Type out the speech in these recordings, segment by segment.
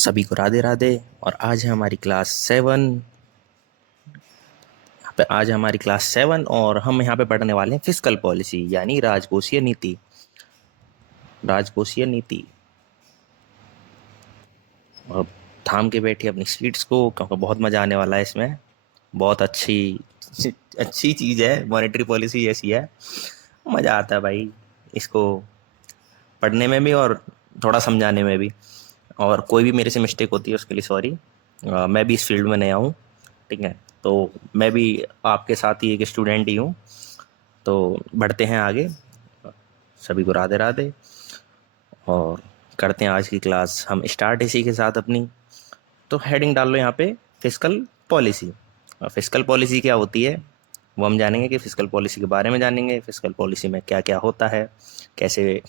सभी को राधे राधे। और आज है हमारी क्लास 7। आज है हमारी क्लास 7 और हम यहाँ पे पढ़ने वाले हैं फिस्कल पॉलिसी यानी राजकोषीय नीति। राजकोषीय नीति। और थाम के बैठिए अपनी सीट्स को, क्योंकि बहुत मज़ा आने वाला है इसमें। बहुत अच्छी अच्छी चीज़ है, मॉनेटरी पॉलिसी ऐसी है, मज़ा आता है भाई इसको पढ़ने में भी और थोड़ा समझाने में भी। और कोई भी मेरे से मिस्टेक होती है उसके लिए सॉरी। मैं भी इस फील्ड में नया हूँ, ठीक है, तो मैं भी आपके साथ ही एक स्टूडेंट ही हूँ। तो बढ़ते हैं आगे। सभी को राधे राधे और करते हैं आज की क्लास हम स्टार्ट इसी के साथ अपनी। तो हेडिंग डाल लो यहाँ पे, फिस्कल पॉलिसी। फिस्कल पॉलिसी क्या होती है वो हम जानेंगे कि फिस्कल पॉलिसी के बारे में जानेंगे। फिस्कल पॉलिसी में क्या क्या होता है, कैसे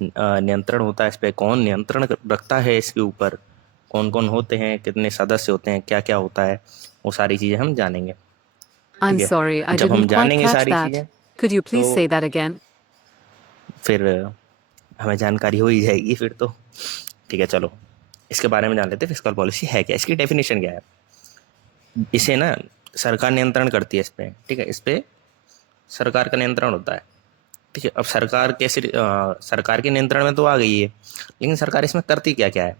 नियंत्रण होता है इस पर, कौन नियंत्रण रखता है इसके ऊपर, कौन कौन होते हैं, कितने सदस्य होते हैं, क्या क्या होता है, वो सारी चीज़ें हम जानेंगे। I'm ठीक है, sorry, I जब हम didn't quite जानेंगे catch सारी that. चीज़ें Could you please तो say that again? फिर हमें जानकारी हो ही जाएगी फिर तो। ठीक है, चलो इसके बारे में जान लेते हैं। फिस्कल पॉलिसी है क्या, इसकी डेफिनेशन क्या है। इसे ना सरकार नियंत्रण करती है इस पे, ठीक है, इस पे सरकार का नियंत्रण होता है। ठीक है, अब सरकार कैसे सरकार के नियंत्रण में तो आ गई है, लेकिन सरकार इसमें करती क्या क्या है।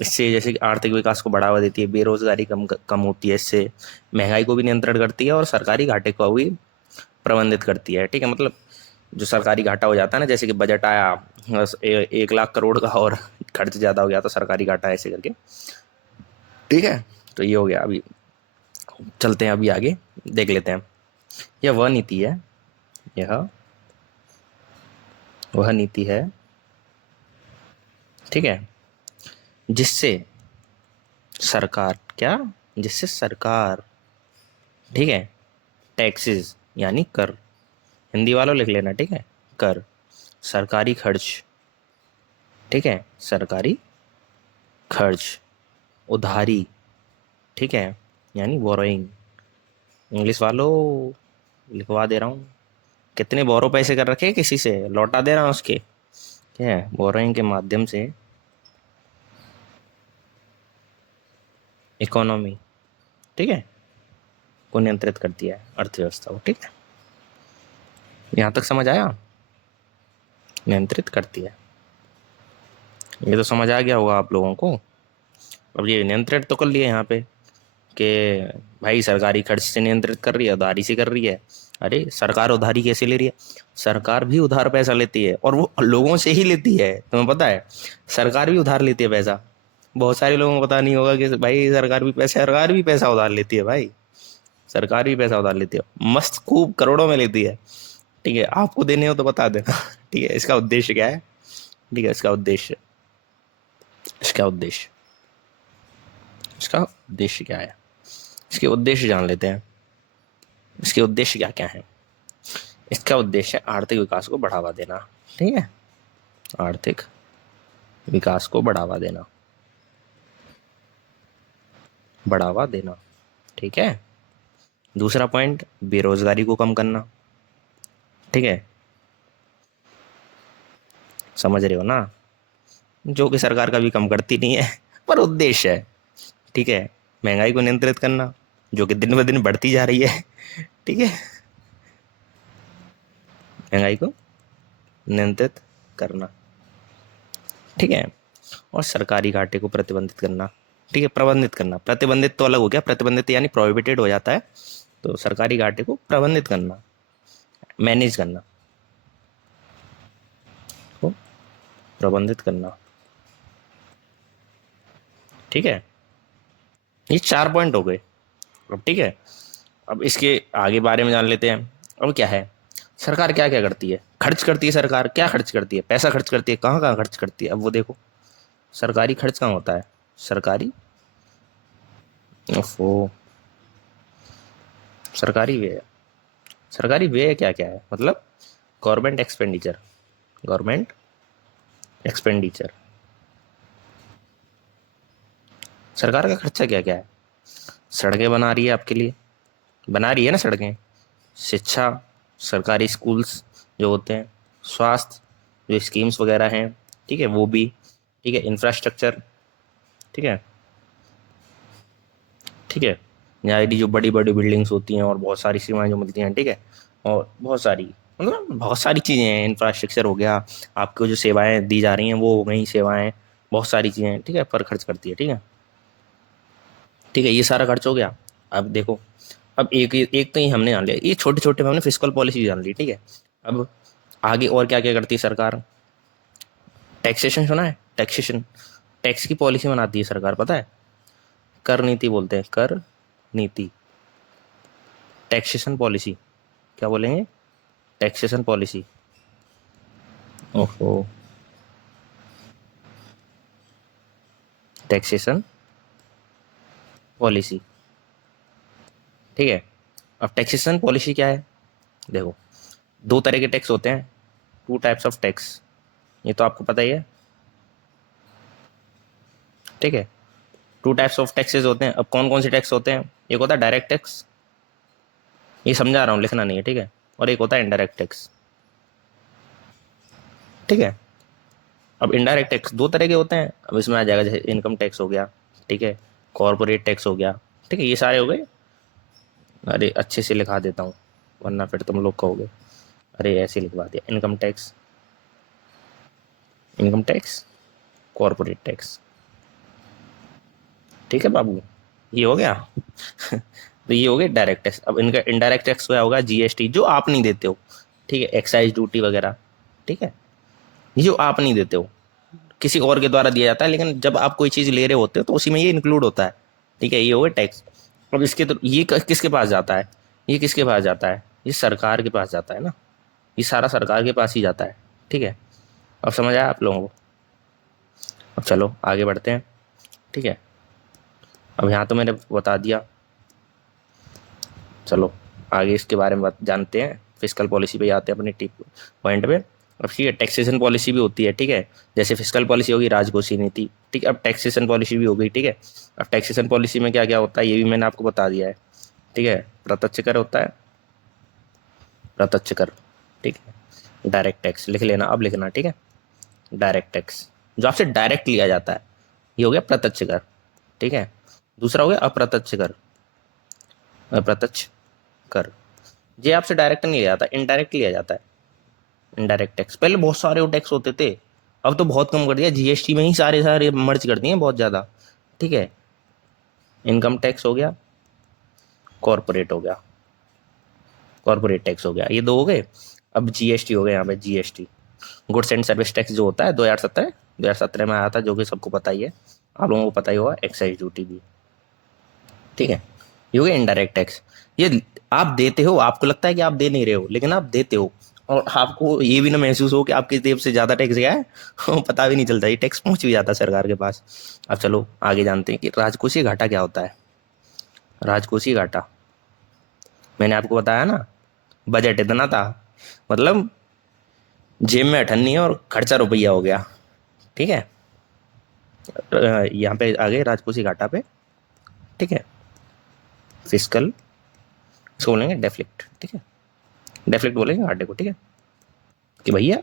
इससे जैसे कि आर्थिक विकास को बढ़ावा देती है, बेरोजगारी कम कम होती है, इससे महंगाई को भी नियंत्रण करती है और सरकारी घाटे को भी प्रबंधित करती है। ठीक है, मतलब जो सरकारी घाटा हो जाता है ना, जैसे कि बजट आया 1 लाख करोड़ का और खर्च ज़्यादा हो गया तो सरकारी घाटा, ऐसे करके। ठीक है, तो ये हो गया। अभी चलते हैं, अभी आगे देख लेते हैं। यह वह नीति है, यह वह नीति है, ठीक है, जिससे सरकार क्या, जिससे सरकार, ठीक है, टैक्सेस यानी कर, हिंदी वालों लिख लेना, ठीक है, कर, सरकारी खर्च, ठीक है, सरकारी खर्च, उधारी, ठीक है, यानी बोरोइंग। इंग्लिश वालों लिखवा दे रहा हूँ, कितने बोरो पैसे कर रखे हैं किसी से, लौटा दे रहा हूँ उसके, क्या है, बोरोइंग के माध्यम से इकोनॉमी, ठीक है, को नियंत्रित करती है, अर्थव्यवस्था को। ठीक है, यहाँ तक समझ आया, नियंत्रित करती है, ये तो समझ आ गया होगा आप लोगों को। अब ये नियंत्रित तो कर लिया यहाँ पे कि भाई सरकारी खर्च से नियंत्रित कर रही है, उधारी से कर रही है। अरे सरकार उधारी कैसे ले रही है, सरकार भी उधार पैसा लेती है और वो लोगों से ही लेती है, तुम्हें पता है, सरकार भी उधार लेती है पैसा। बहुत सारे लोगों को पता नहीं होगा कि भाई सरकार भी पैसा उधार लेती है भाई, सरकार भी पैसा उधार लेती है, मस्त खूब करोड़ों में लेती है। ठीक है, आपको देने हो तो बता देना। ठीक है, इसका उद्देश्य क्या है, ठीक है, इसका उद्देश्य, इसका उद्देश्य, इसका उद्देश्य क्या है, इसके उद्देश्य जान लेते हैं। इसके उद्देश्य क्या क्या है। इसका उद्देश्य आर्थिक विकास को बढ़ावा देना, ठीक है, आर्थिक विकास को बढ़ावा देना, बढ़ावा देना, ठीक है। दूसरा पॉइंट, बेरोजगारी को कम करना, ठीक है, समझ रहे हो ना, जो कि सरकार कभी कम करती नहीं है, पर उद्देश्य है। ठीक है, महंगाई को नियंत्रित करना, जो कि दिन ब दिन बढ़ती जा रही है। ठीक है, महंगाई को नियंत्रित करना, ठीक है, और सरकारी घाटे को प्रतिबंधित करना, ठीक है, प्रबंधित करना, प्रतिबंधित तो अलग हो गया, प्रतिबंधित यानी प्रोहिबिटेड हो जाता है, तो सरकारी घाटे को प्रबंधित करना, मैनेज करना, को प्रबंधित करना, ठीक है। ये 4 पॉइंट हो गए। अब ठीक है, अब इसके आगे बारे में जान लेते हैं। अब क्या है, सरकार क्या क्या करती है, खर्च करती है, सरकार क्या खर्च करती है, पैसा खर्च करती है, कहाँ कहाँ खर्च करती है। अब वो देखो, सरकारी खर्च कहाँ होता है, सरकारी, ओफो, सरकारी व्यय, सरकारी व्यय क्या क्या है, मतलब गवर्नमेंट एक्सपेंडिचर, गवर्नमेंट एक्सपेंडिचर, सरकार का खर्चा क्या क्या है। सड़कें बना रही है आपके लिए, बना रही है ना सड़कें, शिक्षा, सरकारी स्कूल्स जो होते हैं, स्वास्थ्य जो स्कीम्स वगैरह हैं, ठीक है, वो भी, ठीक है, इंफ्रास्ट्रक्चर, ठीक है, ठीक है। यहाँ जो बड़ी बड़ी बिल्डिंग्स होती हैं और बहुत सारी सेवाएं जो मिलती हैं, ठीक है, और बहुत सारी, मतलब बहुत सारी चीज़ें हैं, इंफ्रास्ट्रक्चर हो गया, आपको जो सेवाएं दी जा रही हैं वो हो गई सेवाएं, बहुत सारी चीज़ें हैं, ठीक है, पर खर्च करती है, ठीक है, ठीक है, ये सारा खर्च हो गया। अब देखो, अब एक एक तो ये हमने जान लिया, ये छोटे छोटे में हमने फिजिकल पॉलिसी जान ली, ठीक है। अब आगे और क्या क्या करती है सरकार? टैक्सेशन सुना है? टैक्सेशन, टैक्स की पॉलिसी बनाती है सरकार, पता है? कर नीति बोलते हैं, कर नीति, टैक्सेशन पॉलिसी, क्या बोलेंगे? Taxation policy. ओहो, टैक्सेशन पॉलिसी, ठीक है। अब टैक्सेशन पॉलिसी क्या है? देखो, दो तरह के टैक्स होते हैं, टू टाइप्स ऑफ टैक्स, ये तो आपको पता ही है, ठीक है। टू टाइप्स ऑफ टैक्सेस होते हैं। अब कौन कौन से टैक्स होते हैं? एक होता है डायरेक्ट टैक्स, ये समझा रहा हूँ, लिखना नहीं है, ठीक है, और एक होता है इनडायरेक्ट टैक्स, ठीक है। अब इनडायरेक्ट टैक्स दो तरह के होते हैं, अब इसमें आ जाएगा जैसे इनकम टैक्स हो गया, ठीक है, कॉर्पोरेट टैक्स हो गया, ठीक है, ये सारे हो गए। अरे अच्छे से लिखा देता हूँ, वरना फिर तुम लोग कहोगे अरे ऐसे लिखवा दिया, income tax, income tax, corporate tax, ठीक है बाबू, ये हो गया। तो ये हो गए डायरेक्ट टैक्स। अब इनका इनडायरेक्ट टैक्स क्या होगा? जीएसटी, जो आप नहीं देते हो, ठीक है, एक्साइज ड्यूटी वगैरह, ठीक है, ये जो आप नहीं देते हो, किसी और के द्वारा दिया जाता है, लेकिन जब आप कोई चीज़ ले रहे होते हो तो उसी में ये इंक्लूड होता है, ठीक है, ये हो गया टैक्स। अब इसके तो ये किसके पास जाता है? ये किसके पास जाता है? ये सरकार के पास जाता है ना, ये सारा सरकार के पास ही जाता है, ठीक है। अब समझ आया आप लोगों को? अब चलो आगे बढ़ते हैं, ठीक है। अब यहाँ तो मैंने बता दिया, चलो आगे इसके बारे में जानते हैं, फिजिकल पॉलिसी पे आते हैं अपने टिप पॉइंट पे। अब ठीक है, टैक्सेशन पॉलिसी भी होती है, ठीक है, जैसे फिजिकल पॉलिसी होगी राजकोषीय नीति, ठीक है, अब टैक्सेशन पॉलिसी भी हो गई, ठीक है। अब टैक्सेशन पॉलिसी में क्या क्या होता है ये भी मैंने आपको बता दिया है, ठीक है। प्रत्यक्ष कर होता है, प्रत्यक्ष कर, ठीक है, डायरेक्ट टैक्स लिख लेना, अब लिखना, ठीक है, डायरेक्ट टैक्स जो आपसे डायरेक्ट लिया जाता है, ये हो गया प्रत्यक्ष कर, ठीक है। दूसरा हो गया अप्रत्यक्ष कर, अप्रत्यक्ष कर, ये आपसे डायरेक्ट नहीं लिया जाता, इनडायरेक्ट लिया जाता है, इनडायरेक्ट टैक्स। पहले बहुत सारे वो टैक्स होते थे, अब तो बहुत कम कर दिया, जीएसटी में ही सारे सारे मर्ज कर दिए बहुत ज़्यादा, ठीक है। इनकम टैक्स हो गया, कॉरपोरेट हो गया, कॉरपोरेट टैक्स हो गया, ये दो हो गए। अब जीएसटी हो गया, यहाँ पे GST, goods and service tax जो होता है 2017 में आया था, जो कि सबको पता ही है, आप लोगों को पता ही होगा, एक्साइज ड्यूटी भी, ठीक है। ये हो गया इनडायरेक्ट टैक्स, ये आप देते हो, आपको लगता है कि आप दे नहीं रहे हो, लेकिन आप देते हो, और आपको ये भी ना महसूस हो कि आपकी जेब से ज़्यादा टैक्स गया है। पता भी नहीं चलता, ये टैक्स पहुंच भी जाता है सरकार के पास। अब चलो आगे जानते हैं कि राजकोषीय घाटा क्या होता है। राजकोषीय घाटा मैंने आपको बताया ना, बजट इतना था, मतलब जेब में अठन्नी है और खर्चा रुपया हो गया, ठीक है। यहाँ पे आ गए राजकोषीय घाटा पे, ठीक है, फिजिकल, इसको बोलेंगे डेफ्लिक्ट, ठीक है, डेफ्लिक्ट बोलेंगे घाटे को, ठीक है, कि भैया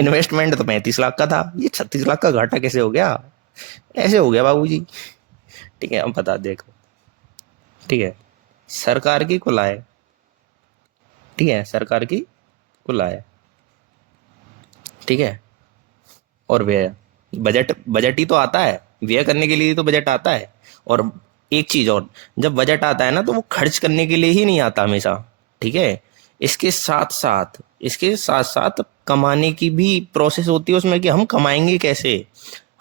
इन्वेस्टमेंट तो 35 लाख का था, ये 36 लाख का घाटा कैसे हो गया? ऐसे हो गया बाबूजी, ठीक है। अब बता देखो, ठीक है, सरकार की कुल आय, ठीक है, सरकार की कुल आय, ठीक है, और व्यय, बजट, बजट ही तो आता है, व्यय करने के लिए तो बजट आता है। और एक चीज और, जब बजट आता है ना तो वो खर्च करने के लिए ही नहीं आता हमेशा, ठीक है, इसके साथ साथ, इसके साथ साथ कमाने की भी प्रोसेस होती है उसमें, कि हम कमाएंगे कैसे।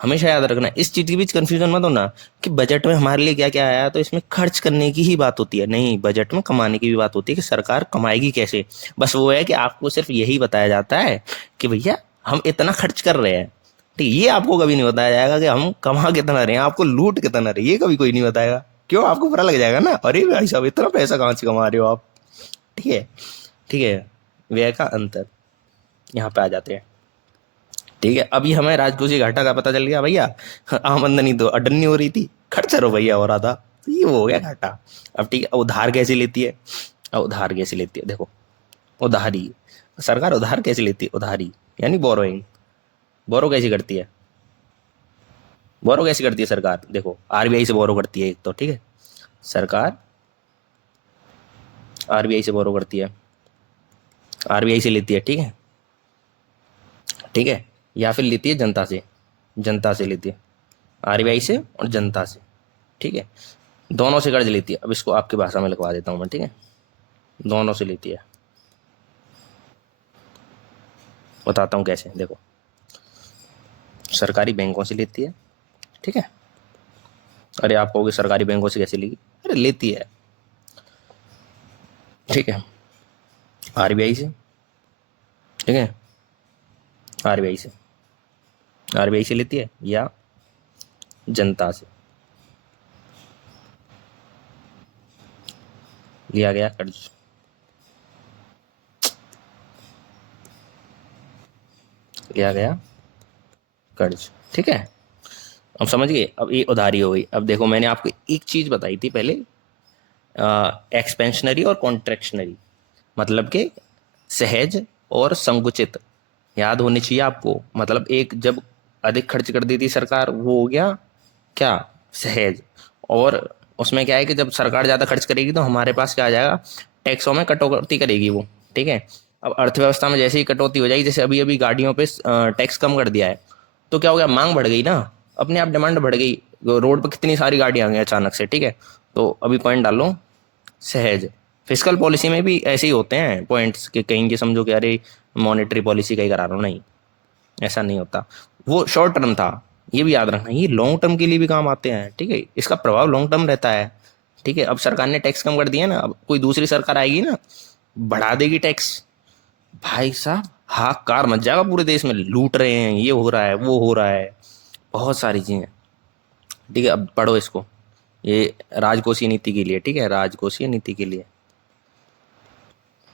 हमेशा याद रखना, इस चीज के बीच कंफ्यूजन मत होना कि बजट में हमारे लिए क्या क्या आया तो इसमें खर्च करने की ही बात होती है, नहीं, बजट में कमाने की भी बात होती है कि सरकार कमाएगी कैसे। बस वो है कि आपको सिर्फ यही बताया जाता है कि भैया हम इतना खर्च कर रहे हैं, ठीक है, ये आपको कभी नहीं बताया जाएगा कि हम कमा कितना रहे हैं, आपको लूट कितना रहे, ये कभी कोई नहीं बताएगा। क्यों? आपको पता लग जाएगा ना, अरे भाई साहब इतना पैसा कहाँ से कमा रहे हो आप, ठीक है, ठीक है। व्यय का अंतर यहाँ पे आ जाते हैं, ठीक है। अभी हमें राजकोषीय घाटा का पता चल गया भैया, आमदनी तो अडन्नी हो रही थी, खर्चा रो भैया हो रहा था, तो ये वो हो गया घाटा। अब ठीक है, उधार कैसे लेती है? अब उधार कैसे लेती है देखो, उधारी, सरकार उधार कैसे लेती है? उधारी यानी बोरोइंग, बोरो कैसे करती है? बोरो कैसे करती है सरकार? देखो आरबीआई से बोरो करती है एक तो, ठीक है, सरकार आरबीआई से बोरो करती है, आरबीआई से लेती है, ठीक है, ठीक है, या फिर लेती है जनता से, जनता से लेती है, आरबीआई से और जनता से, ठीक है, दोनों से कर्ज लेती है। अब इसको आपकी भाषा में लिखवा देता हूँ मैं, ठीक है, दोनों से लेती है, बताता हूँ कैसे। देखो सरकारी बैंकों से लेती है, ठीक है, अरे आप कहोगे सरकारी बैंकों से कैसे लेगी, अरे लेती है, ठीक है, आरबीआई से, ठीक है, आरबीआई से, आरबीआई से लेती है या जनता से लिया गया कर्ज, लिया गया कर्ज, ठीक है। अब समझ गए? अब ये उधारी हो गई। अब देखो मैंने आपको एक चीज बताई थी पहले, एक्सपेंशनरी और कॉन्ट्रैक्शनरी, मतलब कि सहज और संकुचित, याद होनी चाहिए आपको। मतलब एक जब अधिक खर्च कर देती सरकार वो हो गया क्या, सहज। और उसमें क्या है कि जब सरकार ज़्यादा खर्च करेगी तो हमारे पास क्या आ जाएगा, टैक्सों में कटौती करेगी वो, ठीक है। अब अर्थव्यवस्था में जैसे ही कटौती हो जाएगी, जैसे अभी अभी गाड़ियों पे टैक्स कम कर दिया है, तो क्या हो गया, मांग बढ़ गई ना, अपने आप डिमांड बढ़ गई, रोड पर कितनी सारी गाड़ियां आ गई अचानक से, ठीक है। तो अभी पॉइंट डालो सहज। फिजिकल पॉलिसी में भी ऐसे ही होते हैं पॉइंट्स कि कहीं ये समझो कि अरे मॉनेटरी पॉलिसी का ही करा रहा हूँ, नहीं, ऐसा नहीं होता। वो शॉर्ट टर्म था, ये भी याद रखना, ये लॉन्ग टर्म के लिए भी काम आते हैं, ठीक है, इसका प्रभाव लॉन्ग टर्म रहता है, ठीक है। अब सरकार ने टैक्स कम कर दिया ना, अब कोई दूसरी सरकार आएगी ना, बढ़ा देगी टैक्स, भाई साहब हाहाकार मच जाएगा, पूरे देश में लूट रहे हैं, ये हो रहा है, वो हो रहा है, बहुत सारी चीजें, ठीक है। अब पढ़ो इसको, ये राजकोषीय नीति के लिए, ठीक है, राजकोषीय नीति के लिए,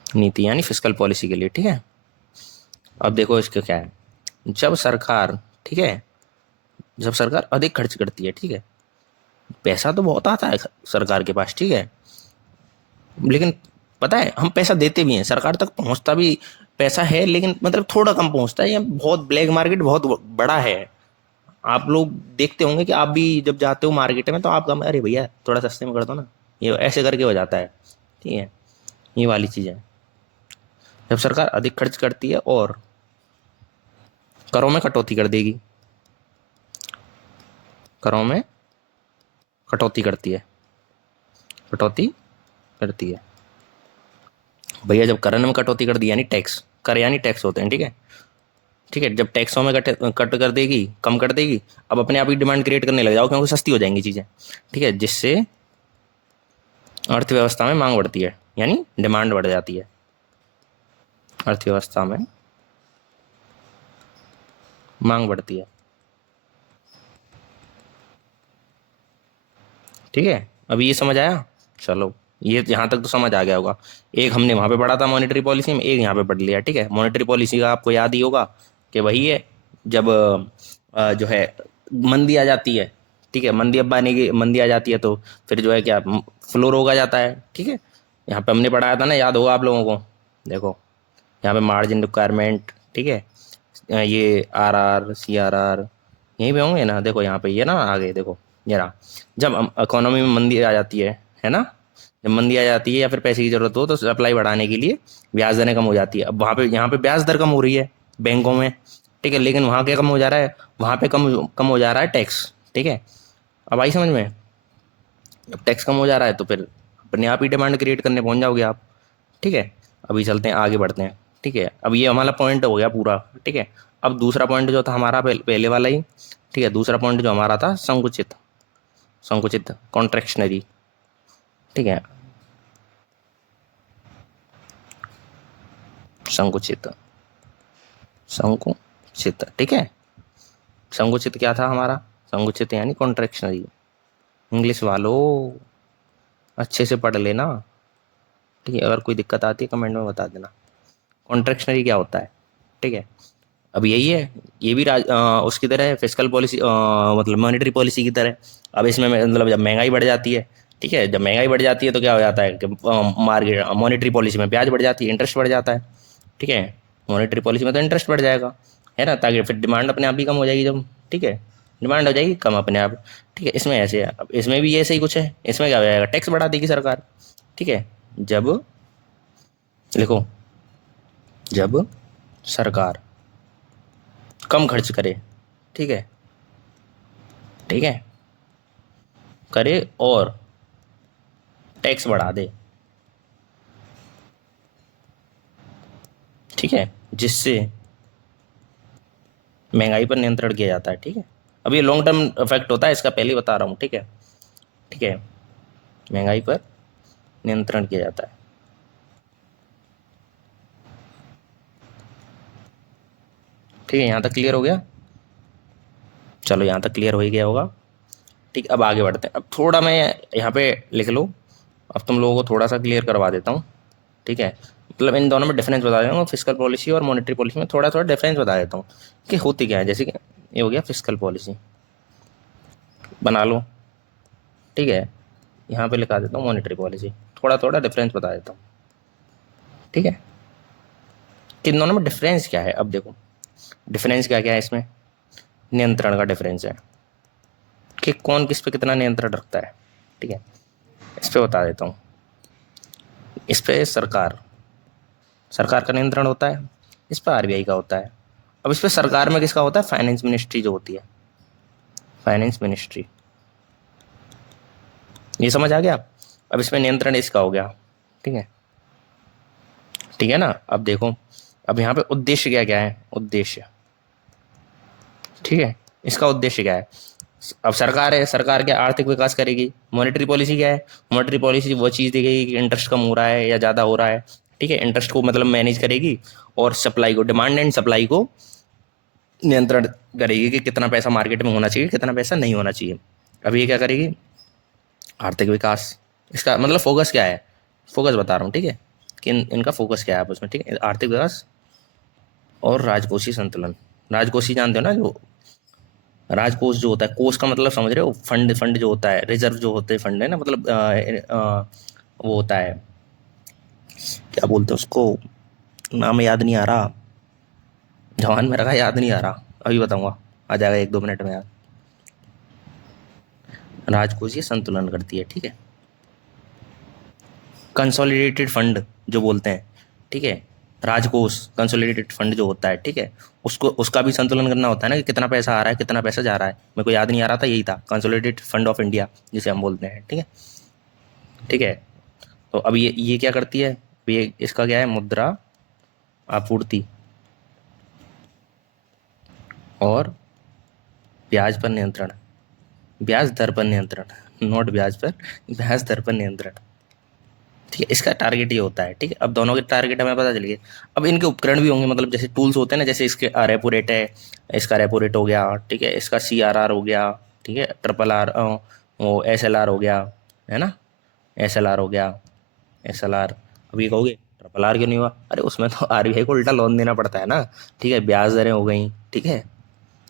नीति यानी फिजिकल पॉलिसी के लिए, ठीक है। अब देखो इसका क्या है, जब सरकार, ठीक है, जब सरकार अधिक खर्च करती है, ठीक है, पैसा तो बहुत आता है सरकार के पास, ठीक है, लेकिन पता है हम पैसा देते भी हैं, सरकार तक पहुंचता भी पैसा है, लेकिन मतलब थोड़ा कम पहुंचता है, ये बहुत ब्लैक मार्केट बहुत बड़ा है। आप लोग देखते होंगे कि आप भी जब जाते हो मार्केट में तो आप कम, अरे भैया थोड़ा सस्ते में कर दो ना, ये ऐसे करके हो जाता है, ठीक है, ये वाली चीज़ है। जब सरकार अधिक खर्च करती है और करों में कटौती कर देगी, करों में कटौती करती है, कटौती करती है, भैया जब कर में कटौती कर दी यानी टैक्स, कर यानी टैक्स होते हैं, ठीक है, ठीक है, जब टैक्सों में कट कर देगी, कम कर देगी, अब अपने आप ही डिमांड क्रिएट करने लग जाओ क्योंकि सस्ती हो जाएंगी चीज़ें, ठीक है, जिससे अर्थव्यवस्था में मांग बढ़ती है, यानी डिमांड बढ़ जाती है, अर्थव्यवस्था में मांग बढ़ती है, ठीक है। अभी ये समझ आया? चलो ये यहाँ तक तो समझ आ गया होगा। एक हमने वहाँ पे पढ़ा था मॉनेटरी पॉलिसी में, एक यहाँ पे पढ़ लिया, ठीक है। मॉनेटरी पॉलिसी का आपको याद ही होगा कि वही है जब जो है मंदी आ जाती है, ठीक है, मंदी अब आने की, मंदी आ जाती है तो फिर जो है क्या, फ्लो रोक आ जाता है, ठीक है। यहाँ पे हमने पढ़ाया था ना, याद होगा आप लोगों को, देखो यहाँ पे मार्जिन रिक्वायरमेंट, ठीक है, ये R R C R R यहीं पे होंगे ना, देखो यहाँ पे ये ना आगे देखो, ये रहा, जब इकोनॉमी में मंदी आ जाती है ना, जब मंदी आ जाती है या फिर पैसे की जरूरत हो तो सप्लाई बढ़ाने के लिए ब्याज दरें कम हो जाती है। अब वहाँ पे, यहाँ पे ब्याज दर कम हो रही है बैंकों में, ठीक है, लेकिन वहाँ क्या कम हो जा रहा है, वहाँ पे कम कम हो जा रहा है टैक्स, ठीक है। अब आई समझ में? जब टैक्स कम हो जा रहा है तो फिर अपने आप ही डिमांड क्रिएट करने पहुंच जाओगे आप, ठीक है। अभी चलते हैं आगे बढ़ते हैं, ठीक है, अब ये हमारा पॉइंट हो गया पूरा, ठीक है। अब दूसरा पॉइंट जो था हमारा पहले वाला ही, ठीक है, दूसरा पॉइंट जो हमारा था संकुचित, संकुचित कॉन्ट्रैक्शनरी, ठीक है, संकुचित, संकुचित, ठीक है। संकुचित क्या था हमारा, संकुचित यानी कॉन्ट्रैक्शनरी, इंग्लिश वालों अच्छे से पढ़ लेना, ठीक है, अगर कोई दिक्कत आती है कमेंट में बता देना। कॉन्ट्रैक्शनरी क्या होता है, ठीक है, अब यही है, ये भी उसकी तरह है, फिजिकल पॉलिसी मतलब मॉनेटरी पॉलिसी की तरह। अब इसमें मतलब जब महंगाई बढ़ जाती है, ठीक है, जब महंगाई बढ़ जाती है तो क्या हो जाता है कि मार्केट मॉनेटरी पॉलिसी में ब्याज बढ़ जाती है, इंटरेस्ट बढ़ जाता है, ठीक है, मॉनेटरी पॉलिसी में तो इंटरेस्ट बढ़ जाएगा, है ना, ताकि फिर डिमांड अपने आप ही कम हो जाएगी जब, ठीक है, डिमांड हो जाएगी कम अपने आप। ठीक है, इसमें ऐसे है, अब इसमें भी ऐसे ही कुछ है, इसमें क्या हो जाएगा, टैक्स बढ़ा देगी सरकार। ठीक है, जब, लिखो, जब सरकार कम खर्च करे, ठीक है, ठीक है, करे और टैक्स बढ़ा दे, ठीक है, जिससे महंगाई पर नियंत्रण किया जाता है। ठीक है, अब ये लॉन्ग टर्म इफेक्ट होता है इसका, पहले ही बता रहा हूँ। ठीक है, ठीक है, महंगाई पर नियंत्रण किया जाता है। ठीक है, यहाँ तक क्लियर हो गया? चलो यहाँ तक क्लियर हो ही गया होगा। ठीक, अब आगे बढ़ते हैं। अब थोड़ा मैं यहाँ पे लिख लो, अब तुम लोगों को थोड़ा सा क्लियर करवा देता हूँ। ठीक है, मतलब इन दोनों में डिफरेंस बता देता हूँ, फिजिकल पॉलिसी और मॉनेटरी पॉलिसी में थोड़ा थोड़ा डिफरेंस बता देता हूँ कि होती क्या है। जैसे कि ये हो गया फिजिकल पॉलिसी, बना लो। ठीक है, यहाँ पे लिखा देता हूँ मॉनेटरी पॉलिसी, थोड़ा थोड़ा डिफरेंस बता देता हूँ। ठीक है, कि इन दोनों में डिफरेंस क्या है। अब देखो डिफरेंस क्या क्या है इसमें, नियंत्रण का डिफरेंस है कि कौन किस पे कितना नियंत्रण रखता है। ठीक है, इस पे बता देता हूँ। इस पे सरकार, सरकार का नियंत्रण होता है, इस पर आरबीआई का होता है। अब इस पे सरकार में किसका होता है, फाइनेंस मिनिस्ट्री जो होती है, फाइनेंस मिनिस्ट्री। ये समझ आ गया? अब इसमें नियंत्रण इसका हो गया। ठीक है, ठीक है ना। अब देखो, अब यहाँ पे उद्देश्य क्या क्या है, उद्देश्य। ठीक है, इसका उद्देश्य क्या है, अब सरकार है, सरकार क्या आर्थिक विकास करेगी। मॉनेटरी पॉलिसी क्या है, मॉनेटरी पॉलिसी वो चीज़ देखेगी कि इंटरेस्ट कम हो रहा है या ज़्यादा हो रहा है। ठीक है, इंटरेस्ट को मतलब मैनेज करेगी, और सप्लाई को, डिमांड एंड सप्लाई को नियंत्रण करेगी कि कितना पैसा मार्केट में होना चाहिए, कितना पैसा नहीं होना चाहिए। अब ये क्या करेगी, आर्थिक विकास। इसका मतलब फोकस क्या है, फोकस बता रहा हूँ। ठीक है, कि इनका फोकस क्या है आपस में। ठीक है, आर्थिक विकास और राजकोषीय संतुलन। राजकोषीय जानते हो ना, जो राजकोष जो होता है, कोष का मतलब समझ रहे हो, फंड, फंड जो होता है, रिजर्व जो होते हैं फंड है ना, मतलब वो होता है, क्या बोलते हैं उसको, नाम याद नहीं आ रहा, जवान में रखा, याद नहीं आ रहा, अभी बताऊंगा, आ जाएगा एक दो मिनट में याद। राजकोषीय संतुलन करती है। ठीक है, कंसोलिडेटेड फंड जो बोलते हैं। ठीक है, राजकोष, कंसोलिडेटेड फंड जो होता है, ठीक है, उसको, उसका भी संतुलन करना होता है ना, कि कितना पैसा आ रहा है, कितना पैसा जा रहा है। मेरे को याद नहीं आ रहा था, यही था, कंसोलिडेटेड फंड ऑफ इंडिया जिसे हम बोलते हैं। ठीक है, ठीक है, तो अब ये क्या करती है, ये इसका क्या है, मुद्रा आपूर्ति और ब्याज पर नियंत्रण, ब्याज दर पर नियंत्रण, नोट ब्याज पर, ब्याज दर पर नियंत्रण। ठीक है, इसका टारगेट ये होता है। ठीक है, अब दोनों के टारगेट हमें पता चल गए। अब इनके उपकरण भी होंगे, मतलब जैसे टूल्स होते हैं ना, जैसे इसके रेपो रेट है, इसका रेपो रेट हो गया। ठीक है, इसका CRR हो गया। ठीक है, ट्रिपल आर, वो SLR हो गया, है ना, SLR हो गया, SLR। अब ये कहोगे ट्रिपल आर क्यों नहीं हुआ, अरे उसमें तो आरबीआई को उल्टा लोन देना पड़ता है ना। ठीक है, ब्याज दरें हो गई। ठीक है,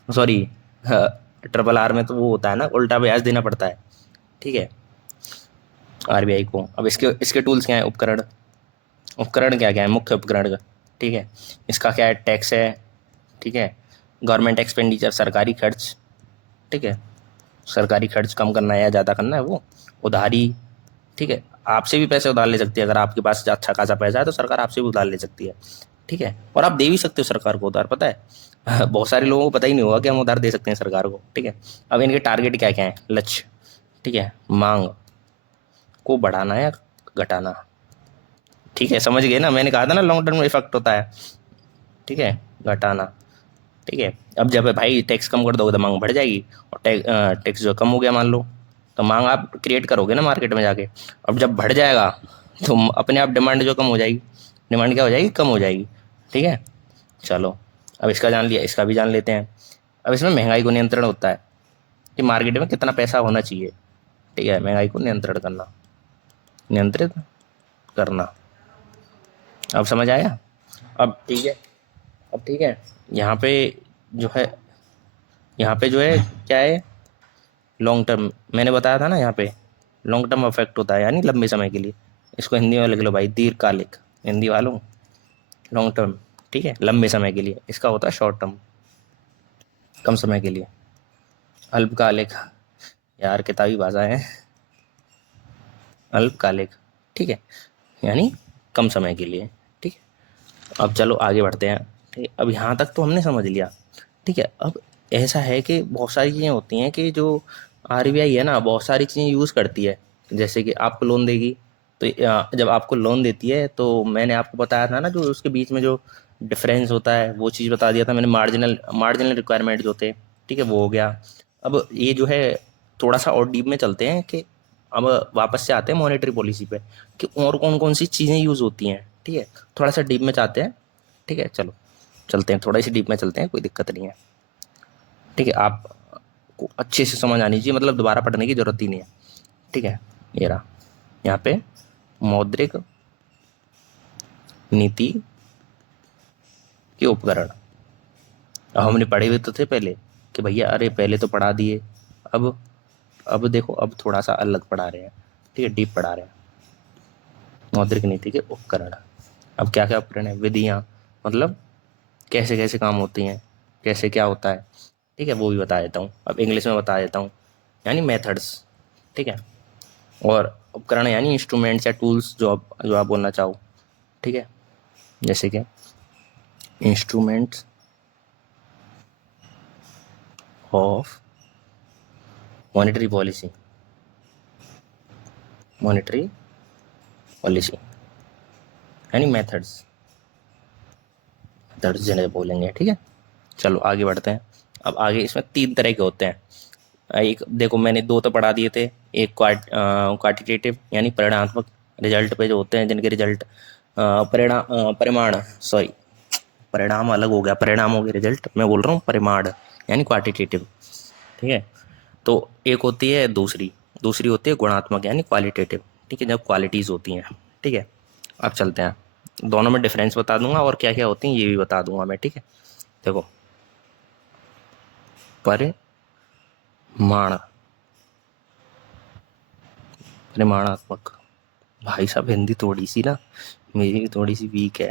सॉरी, ट्रिपल आर में तो वो होता है ना, उल्टा ब्याज देना पड़ता है। ठीक है, आरबीआई को। अब इसके इसके टूल्स क्या है, उपकरण, उपकरण क्या क्या है, मुख्य उपकरण का। ठीक है, इसका क्या है, टैक्स है। ठीक है, गवर्नमेंट एक्सपेंडिचर, सरकारी खर्च। ठीक है, सरकारी खर्च कम करना है या ज़्यादा करना है वो, उधारी। ठीक है, आपसे भी पैसे उधार ले सकती है, अगर आपके पास अच्छा खासा पैसा है तो सरकार आपसे भी उधार ले सकती है। ठीक है, और आप दे भी सकते हो सरकार को उधार, पता है बहुत सारे लोगों को पता ही नहीं होगा कि हम उधार दे सकते हैं सरकार को। ठीक है, अब इनके टारगेट क्या क्या है, लक्ष्य। ठीक है, मांग को बढ़ाना या घटाना। ठीक है, समझ गए ना, मैंने कहा था ना लॉन्ग टर्म इफेक्ट होता है। ठीक है, घटाना। ठीक है, अब जब भाई टैक्स कम कर दोगे तो मांग बढ़ जाएगी, और टैक्स जो कम हो गया मान लो, तो मांग आप क्रिएट करोगे ना मार्केट में जाके। अब जब बढ़ जाएगा तो अपने आप डिमांड जो कम हो जाएगी, डिमांड क्या हो जाएगी, कम हो जाएगी। ठीक है, चलो, अब इसका जान लिया, इसका भी जान लेते हैं। अब इसमें महंगाई को नियंत्रण होता है कि मार्केट में कितना पैसा होना चाहिए। ठीक है, महंगाई को नियंत्रण करना, नियंत्रित करना। अब समझ आया? अब ठीक है, अब ठीक है, यहाँ पे जो है, यहाँ पे जो है क्या है, लॉन्ग टर्म, मैंने बताया था ना, यहाँ पे लॉन्ग टर्म इफेक्ट होता है, यानी लंबे समय के लिए। इसको हिंदी में लिख लो भाई, दीर्घकालिक, हिंदी वालों, लॉन्ग टर्म। ठीक है, लंबे समय के लिए, इसका होता है शॉर्ट टर्म, कम समय के लिए। अल्पकालिक, यार किताबी भाषा है, अल्पकालिक, ठीक है, यानी कम समय के लिए, ठीक है। अब चलो आगे बढ़ते हैं, ठीक है। अब यहाँ तक तो हमने समझ लिया, ठीक है। अब ऐसा है कि बहुत सारी चीज़ें होती हैं कि जो आरबीआई है ना, बहुत सारी चीज़ें यूज़ करती है। जैसे कि आपको लोन देगी, तो जब आपको लोन देती है तो मैंने आपको बताया था ना, जो उसके बीच में जो डिफरेंस होता है वो चीज़ बता दिया था मैंने, मार्जिनल मार्जिनल रिक्वायरमेंट जो थे, ठीक है, वो हो गया। अब ये जो है थोड़ा सा और डीप में चलते हैं कि अब वापस से आते हैं मॉनेटरी पॉलिसी पे, कि और कौन कौन सी चीज़ें यूज़ होती हैं, ठीक है। थोड़ा सा डीप में चाहते हैं, ठीक है, चलो चलते हैं, थोड़ा सी डीप में चलते हैं, कोई दिक्कत नहीं है, ठीक है। आपको अच्छे से समझ आनी चाहिए, मतलब दोबारा पढ़ने की ज़रूरत ही नहीं है, ठीक है। ये रहा यहाँ पे मौद्रिक नीति के उपकरण। अब हमने पढ़े हुए तो थे पहले कि भैया, अरे पहले तो पढ़ा दिए, अब देखो, अब थोड़ा सा अलग पढ़ा रहे हैं, ठीक है, डीप पढ़ा रहे हैं। मौद्रिक नीति के उपकरण, अब क्या क्या उपकरण है, विधियाँ, मतलब कैसे कैसे काम होती हैं, कैसे क्या होता है, ठीक है, वो भी बता देता हूँ। अब इंग्लिश में बता देता हूँ, यानी मेथड्स, ठीक है। और उपकरण यानी इंस्ट्रूमेंट्स या टूल्स, जो आप बोलना चाहो, ठीक है। जैसे कि instruments of monetary policy, monetary policy यानी मेथड्स, मेथड्स जिन्हें बोलेंगे, ठीक है। चलो आगे बढ़ते हैं। अब आगे इसमें 3 तरह के होते हैं। एक देखो, मैंने 2 तो पढ़ा दिए थे, एक क्वांटिटेटिव यानी परिमाणात्मक रिजल्ट पे जो होते हैं, जिनके रिजल्ट परिमाण, सॉरी, परिणाम अलग हो गया, परिणाम हो गया रिजल्ट, मैं बोल रहा हूँ परिमाण यानी क्वांटिटेटिव, ठीक है। तो एक होती है दूसरी दूसरी होती है गुणात्मक यानी क्वालिटेटिव, ठीक है, जब क्वालिटीज़ होती हैं, ठीक है। अब चलते हैं, दोनों में डिफरेंस बता दूंगा और क्या क्या होती हैं ये भी बता दूंगा मैं, ठीक है। देखो, परिमाण, परिमाणात्मक, भाई साहब हिंदी थोड़ी सी ना मेरी भी थोड़ी सी वीक है,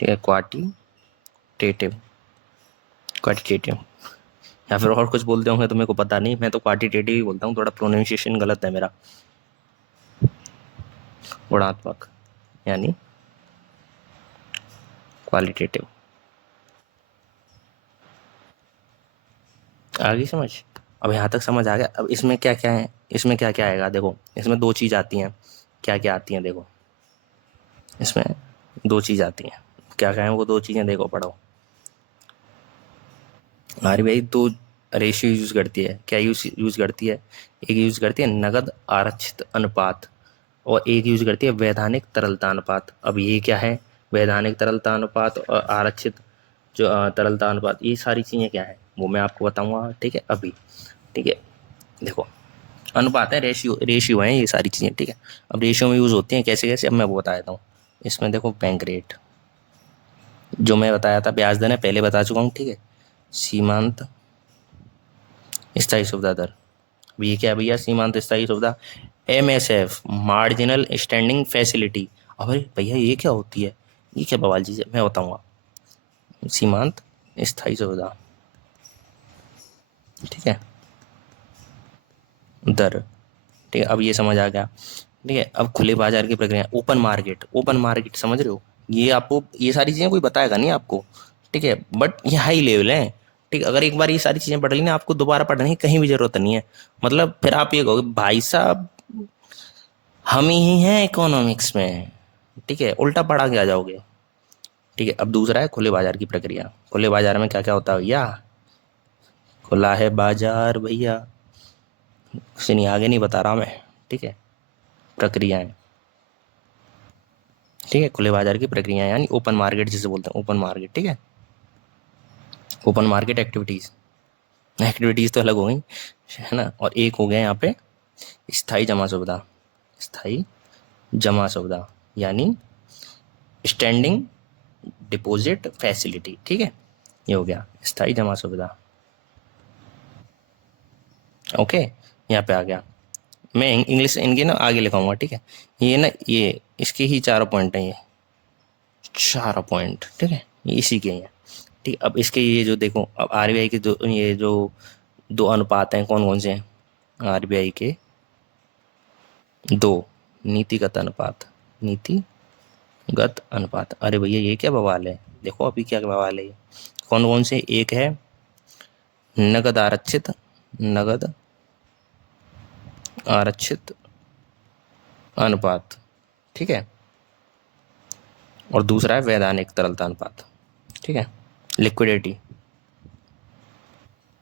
ठीक है। क्वांटिटेटिव, क्वांटिटेटिव, या फिर और कुछ बोलते होंगे तो मेरे को पता नहीं, मैं तो क्वांटिटेटिव ही बोलता हूँ, थोड़ा प्रोनाउंसिएशन गलत है मेरा। गुणात्मक यानी क्वालिटेटिव, आगे समझ। अब यहाँ तक समझ आ गया। अब इसमें क्या क्या है, इसमें क्या क्या आएगा, देखो इसमें 2 चीज़ आती हैं, क्या क्या आती हैं, देखो इसमें 2 चीज़ आती हैं, क्या क्या है वो 2 चीज़ें, देखो पढ़ो। हमारी भाई 2 रेशियो यूज़ करती है, क्या यूज़ करती है, एक यूज़ करती है नगद आरक्षित अनुपात, और एक यूज़ करती है वैधानिक तरलता अनुपात। अब ये क्या है, वैधानिक तरलता अनुपात और आरक्षित जो तरलता अनुपात, ये सारी चीज़ें क्या है वो मैं आपको बताऊंगा, ठीक है, अभी, ठीक है। देखो, अनुपात है, रेशियो रेशियो है ये सारी चीज़ें, ठीक है। अब रेशियो में यूज़ होती हैं कैसे कैसे, अब मैं वो बता देता हूँ। इसमें देखो, बैंक रेट, जो मैं बताया था ब्याज दर है, पहले बता चुका हूँ, ठीक है। सीमांत स्थायी सुविधा दर, अब ये क्या है भैया, सीमांत स्थायी सुविधा, MSF, मार्जिनल स्टैंडिंग फैसिलिटी। अरे भैया ये क्या होती है, ये क्या बवाल चीज़ है, मैं बताऊंगा। सीमांत स्थायी सुविधा, ठीक है, दर, ठीक है। अब ये समझ आ गया, ठीक है। अब खुले बाजार की प्रक्रिया, ओपन मार्केट, ओपन मार्केट समझ रहे हो, ये आपको ये सारी चीज़ें कोई बताएगा नहीं आपको, ठीक है, बट ये हाई लेवल है, ठीक है। अगर एक बार ये सारी चीज़ें पढ़ ली ना, आपको दोबारा पढ़ने की कहीं भी जरूरत नहीं है, मतलब फिर आप ये कहोगे भाई साहब हम ही हैं इकोनॉमिक्स में, ठीक है, उल्टा पढ़ा के आ जाओगे, ठीक है। अब दूसरा है खुले बाजार की प्रक्रिया। खुले बाजार में क्या क्या होता है भैया, खुला है बाजार भैया, कुछ नहीं, आगे नहीं बता रहा मैं, ठीक है, प्रक्रियाएं, ठीक है। खुले बाजार की प्रक्रिया यानी ओपन मार्केट जिसे बोलते हैं, ओपन मार्केट, ठीक है। ओपन मार्केट एक्टिविटीज, एक्टिविटीज तो अलग हो गई, है ना। और एक हो गया यहाँ पे स्थायी जमा सुविधा, स्थायी जमा सुविधा यानी स्टैंडिंग डिपॉजिट फैसिलिटी, ठीक है, ये हो गया स्थायी जमा सुविधा, ओके। यहाँ पे आ गया, मैं इंग्लिश इनके ना आगे लिखाऊंगा, ठीक है। ये ना, ये इसके ही 4 पॉइंट हैं, ये 4 पॉइंट, ठीक है, ये इसी के हैं, ठीक, अब इसके ये जो देखो, अब आरबीआई के जो ये जो दो अनुपात हैं कौन कौन से हैं, आरबीआई के दो नीतिगत अनुपात, नीतिगत अनुपात। अरे भैया ये क्या बवाल है, देखो अभी क्या बवाल है ये। कौन कौन से, एक है नगद आरक्षित, नगद आरक्षित अनुपात, ठीक है, और दूसरा है वैधानिक तरलता अनुपात, ठीक है, लिक्विडिटी,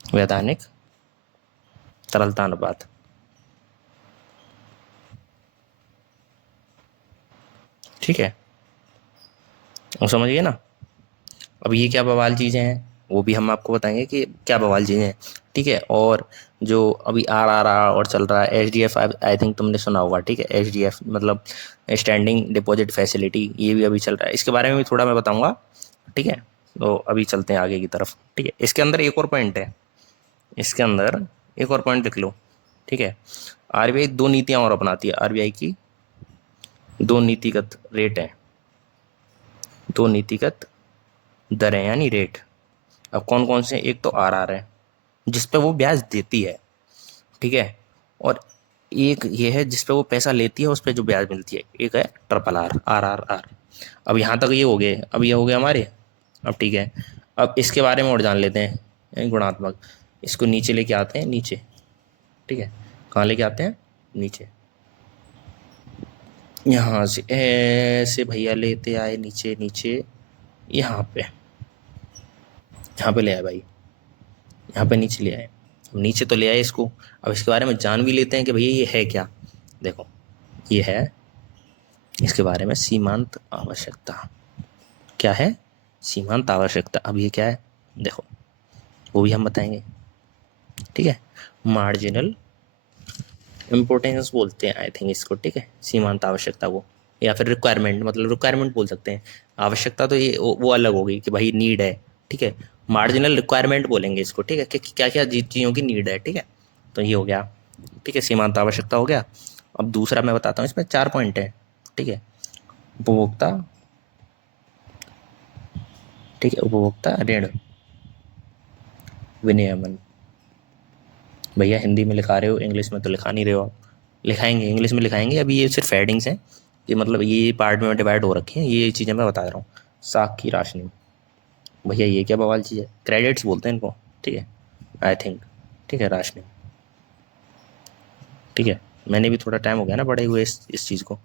वैधानिक तरलता अनुपात, ठीक है, और समझ गए ना। अब ये क्या बवाल चीज़ें हैं वो भी हम आपको बताएंगे कि क्या बवाल चीज़ें हैं, ठीक है। और जो अभी आर आर आर और चल रहा है H D F, I think तुमने सुना होगा, ठीक है, एच डी एफ मतलब स्टैंडिंग डिपॉजिट फैसिलिटी, ये भी अभी चल रहा है, इसके बारे में भी थोड़ा मैं बताऊंगा, ठीक है। तो अभी चलते हैं आगे की तरफ, ठीक है। इसके अंदर एक और पॉइंट है, इसके अंदर एक और पॉइंट लिख लो, ठीक है। आरबीआई दो नीतियां और अपनाती है, आरबीआई की दो नीतिगत रेट हैं, दो नीतिगत दरें यानी रेट। अब कौन कौन से, एक तो आर आर है जिस पे वो ब्याज देती है, ठीक है, और एक ये है जिस पे वो पैसा लेती है उस पे जो ब्याज मिलती है, एक है triple R, R R R. अब यहाँ तक ये हो गए, अब ये हो गए हमारे। अब ठीक है, अब इसके बारे में और जान लेते हैं, गुणात्मक। इसको नीचे लेके आते हैं, नीचे, ठीक है, कहाँ लेके आते हैं, नीचे, यहाँ से ऐसे भैया लेते आए नीचे नीचे, यहाँ पे ले आए भाई, यहाँ पे नीचे ले आए, अब नीचे तो ले आए इसको। अब इसके बारे में जान भी लेते हैं कि भैया ये है क्या। देखो ये है, इसके बारे में सीमांत आवश्यकता, क्या है, सीमांत आवश्यकता। अब ये क्या है देखो, वो भी हम बताएंगे, ठीक है। मार्जिनल इम्पोर्टेंस बोलते हैं आई थिंक इसको, ठीक है, सीमांत आवश्यकता को, या फिर रिक्वायरमेंट, मतलब रिक्वायरमेंट बोल सकते हैं। आवश्यकता तो ये वो अलग होगी कि भाई नीड है, ठीक है। मार्जिनल रिक्वायरमेंट बोलेंगे इसको, ठीक है, कि क्या क्या चीज़ों की नीड है, ठीक है। तो ये हो गया, ठीक है, सीमांत आवश्यकता हो गया। अब दूसरा मैं बताता हूँ, इसमें 4 पॉइंट है, ठीक है। उपभोक्ता, ठीक है, उपभोक्ता ऋण विनियमन। भैया हिंदी में लिखा रहे हो, इंग्लिश में तो लिखा नहीं रहे हो आप, लिखाएंगे इंग्लिश में लिखाएंगे। अभी ये सिर्फ हेडिंग्स हैं, ये मतलब ये पार्ट में डिवाइड हो रखे हैं, ये चीज़ें मैं बता रहा हूँ। साख की राशनिंग, भैया ये क्या बवाल चीज़ है, क्रेडिट्स बोलते हैं इनको, ठीक है, आई थिंक, ठीक है, राशनिंग, ठीक है। मैंने भी थोड़ा टाइम हो गया ना पढ़े हुए इस चीज़ को,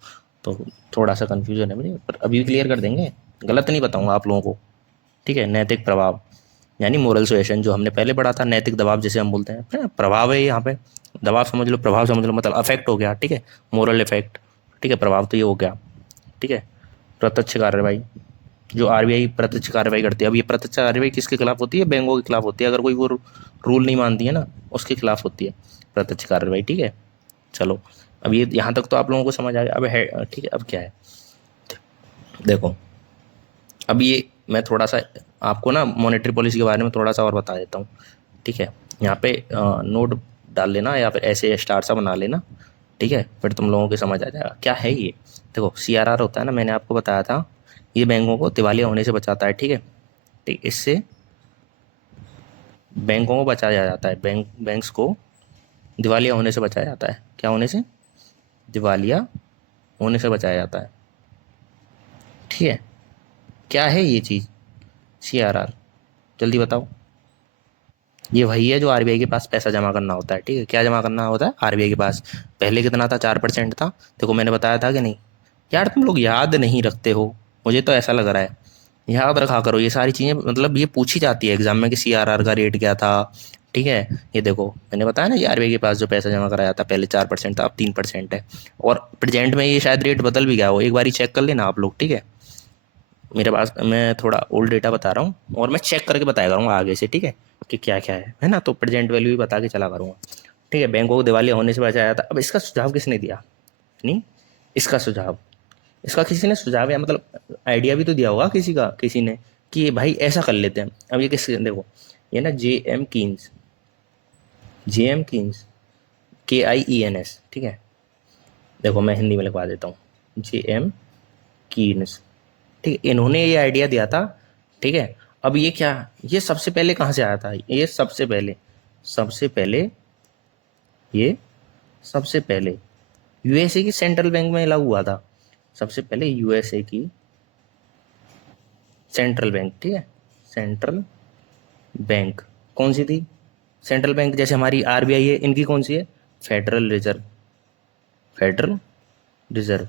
तो थोड़ा सा कन्फ्यूजन है मुझे, पर अभी क्लियर कर देंगे, गलत नहीं बताऊँगा आप लोगों को, ठीक है। नैतिक प्रभाव यानी मोरल सुएशन, जो हमने पहले पढ़ा था, नैतिक दबाव जिसे हम बोलते हैं, प्रभाव है यहाँ पे, दबाव समझ लो, प्रभाव समझ लो, मतलब अफेक्ट हो गया, ठीक है, मोरल इफेक्ट, ठीक है, प्रभाव तो ये हो गया, ठीक है। प्रत्यक्ष कार्रवाई, जो आरबीआई प्रत्यक्ष कार्रवाई करती है, अब ये प्रत्यक्ष कार्रवाई किसके खिलाफ होती है, बैंकों के खिलाफ होती है, अगर कोई वो रूल नहीं मानती है ना उसके खिलाफ होती है प्रत्यक्ष कार्रवाई, ठीक है। चलो, अब ये यहाँ तक तो आप लोगों को समझ आ गया, अब है, ठीक है। अब क्या है देखो, अब ये मैं थोड़ा सा आपको ना मॉनेटरी पॉलिसी के बारे में थोड़ा सा और बता देता हूँ, ठीक है। यहाँ पे नोट डाल लेना या फिर ऐसे स्टार सा बना लेना, ठीक है, फिर तुम लोगों को समझ आ जाएगा क्या है ये। देखो सीआरआर होता है ना, मैंने आपको बताया था, ये बैंकों को दिवालिया होने से बचाता है, ठीक है, ठीक, इससे बैंकों को बचाया जाता है, बैंक्स को दिवालिया होने से बचाया जाता है, क्या होने से, दिवालिया होने से बचाया जाता है, ठीक है। क्या है ये चीज़, सीआरआर, जल्दी बताओ। ये वही है जो आरबीआई के पास पैसा जमा करना होता है, ठीक है, क्या जमा करना होता है आरबीआई के पास। पहले कितना था, 4% था, देखो मैंने बताया था कि नहीं। यार तुम लोग याद नहीं रखते हो, मुझे तो ऐसा लग रहा है, याद रखा करो ये सारी चीज़ें, मतलब ये पूछी जाती है एग्जाम में कि सीआरआर का रेट क्या था, ठीक है। ये देखो मैंने बताया ना, ये आरबीआई के पास जो पैसा जमा कराया था पहले 4% था, अब 3% है, और प्रेजेंट में ये शायद रेट बदल भी गया हो, एक बार चेक कर लेना आप लोग, ठीक है। मेरे पास, मैं थोड़ा ओल्ड डेटा बता रहा हूँ और मैं चेक करके बताया करूँगा आगे से, ठीक है, कि क्या क्या है ना, तो प्रेजेंट वैल्यू भी बता के चला करूँगा, ठीक है। बैंकों को दिवालिया होने से बचाया था। अब इसका सुझाव किसने दिया, नहीं, इसका सुझाव, इसका किसी ने सुझाव या मतलब आइडिया भी तो दिया होगा किसी का, किसी ने, कि भाई ऐसा कर लेते हैं। अब ये किस, देखो ये ना JM Keynes, JM Keynes, KIENS, ठीक है, देखो मैं हिंदी में लिखवा देता हूँ, JM कीन्स, ठीक है, इन्होंने ये आइडिया दिया था, ठीक है। अब ये क्या, ये सबसे पहले कहाँ से आया था, ये ये सबसे पहले यूएसए की सेंट्रल बैंक में लागू हुआ था। सबसे पहले यूएसए की सेंट्रल बैंक, ठीक है, सेंट्रल बैंक कौन सी थी, सेंट्रल बैंक जैसे हमारी आरबीआई है, इनकी कौन सी है, फेडरल रिजर्व, फेडरल रिजर्व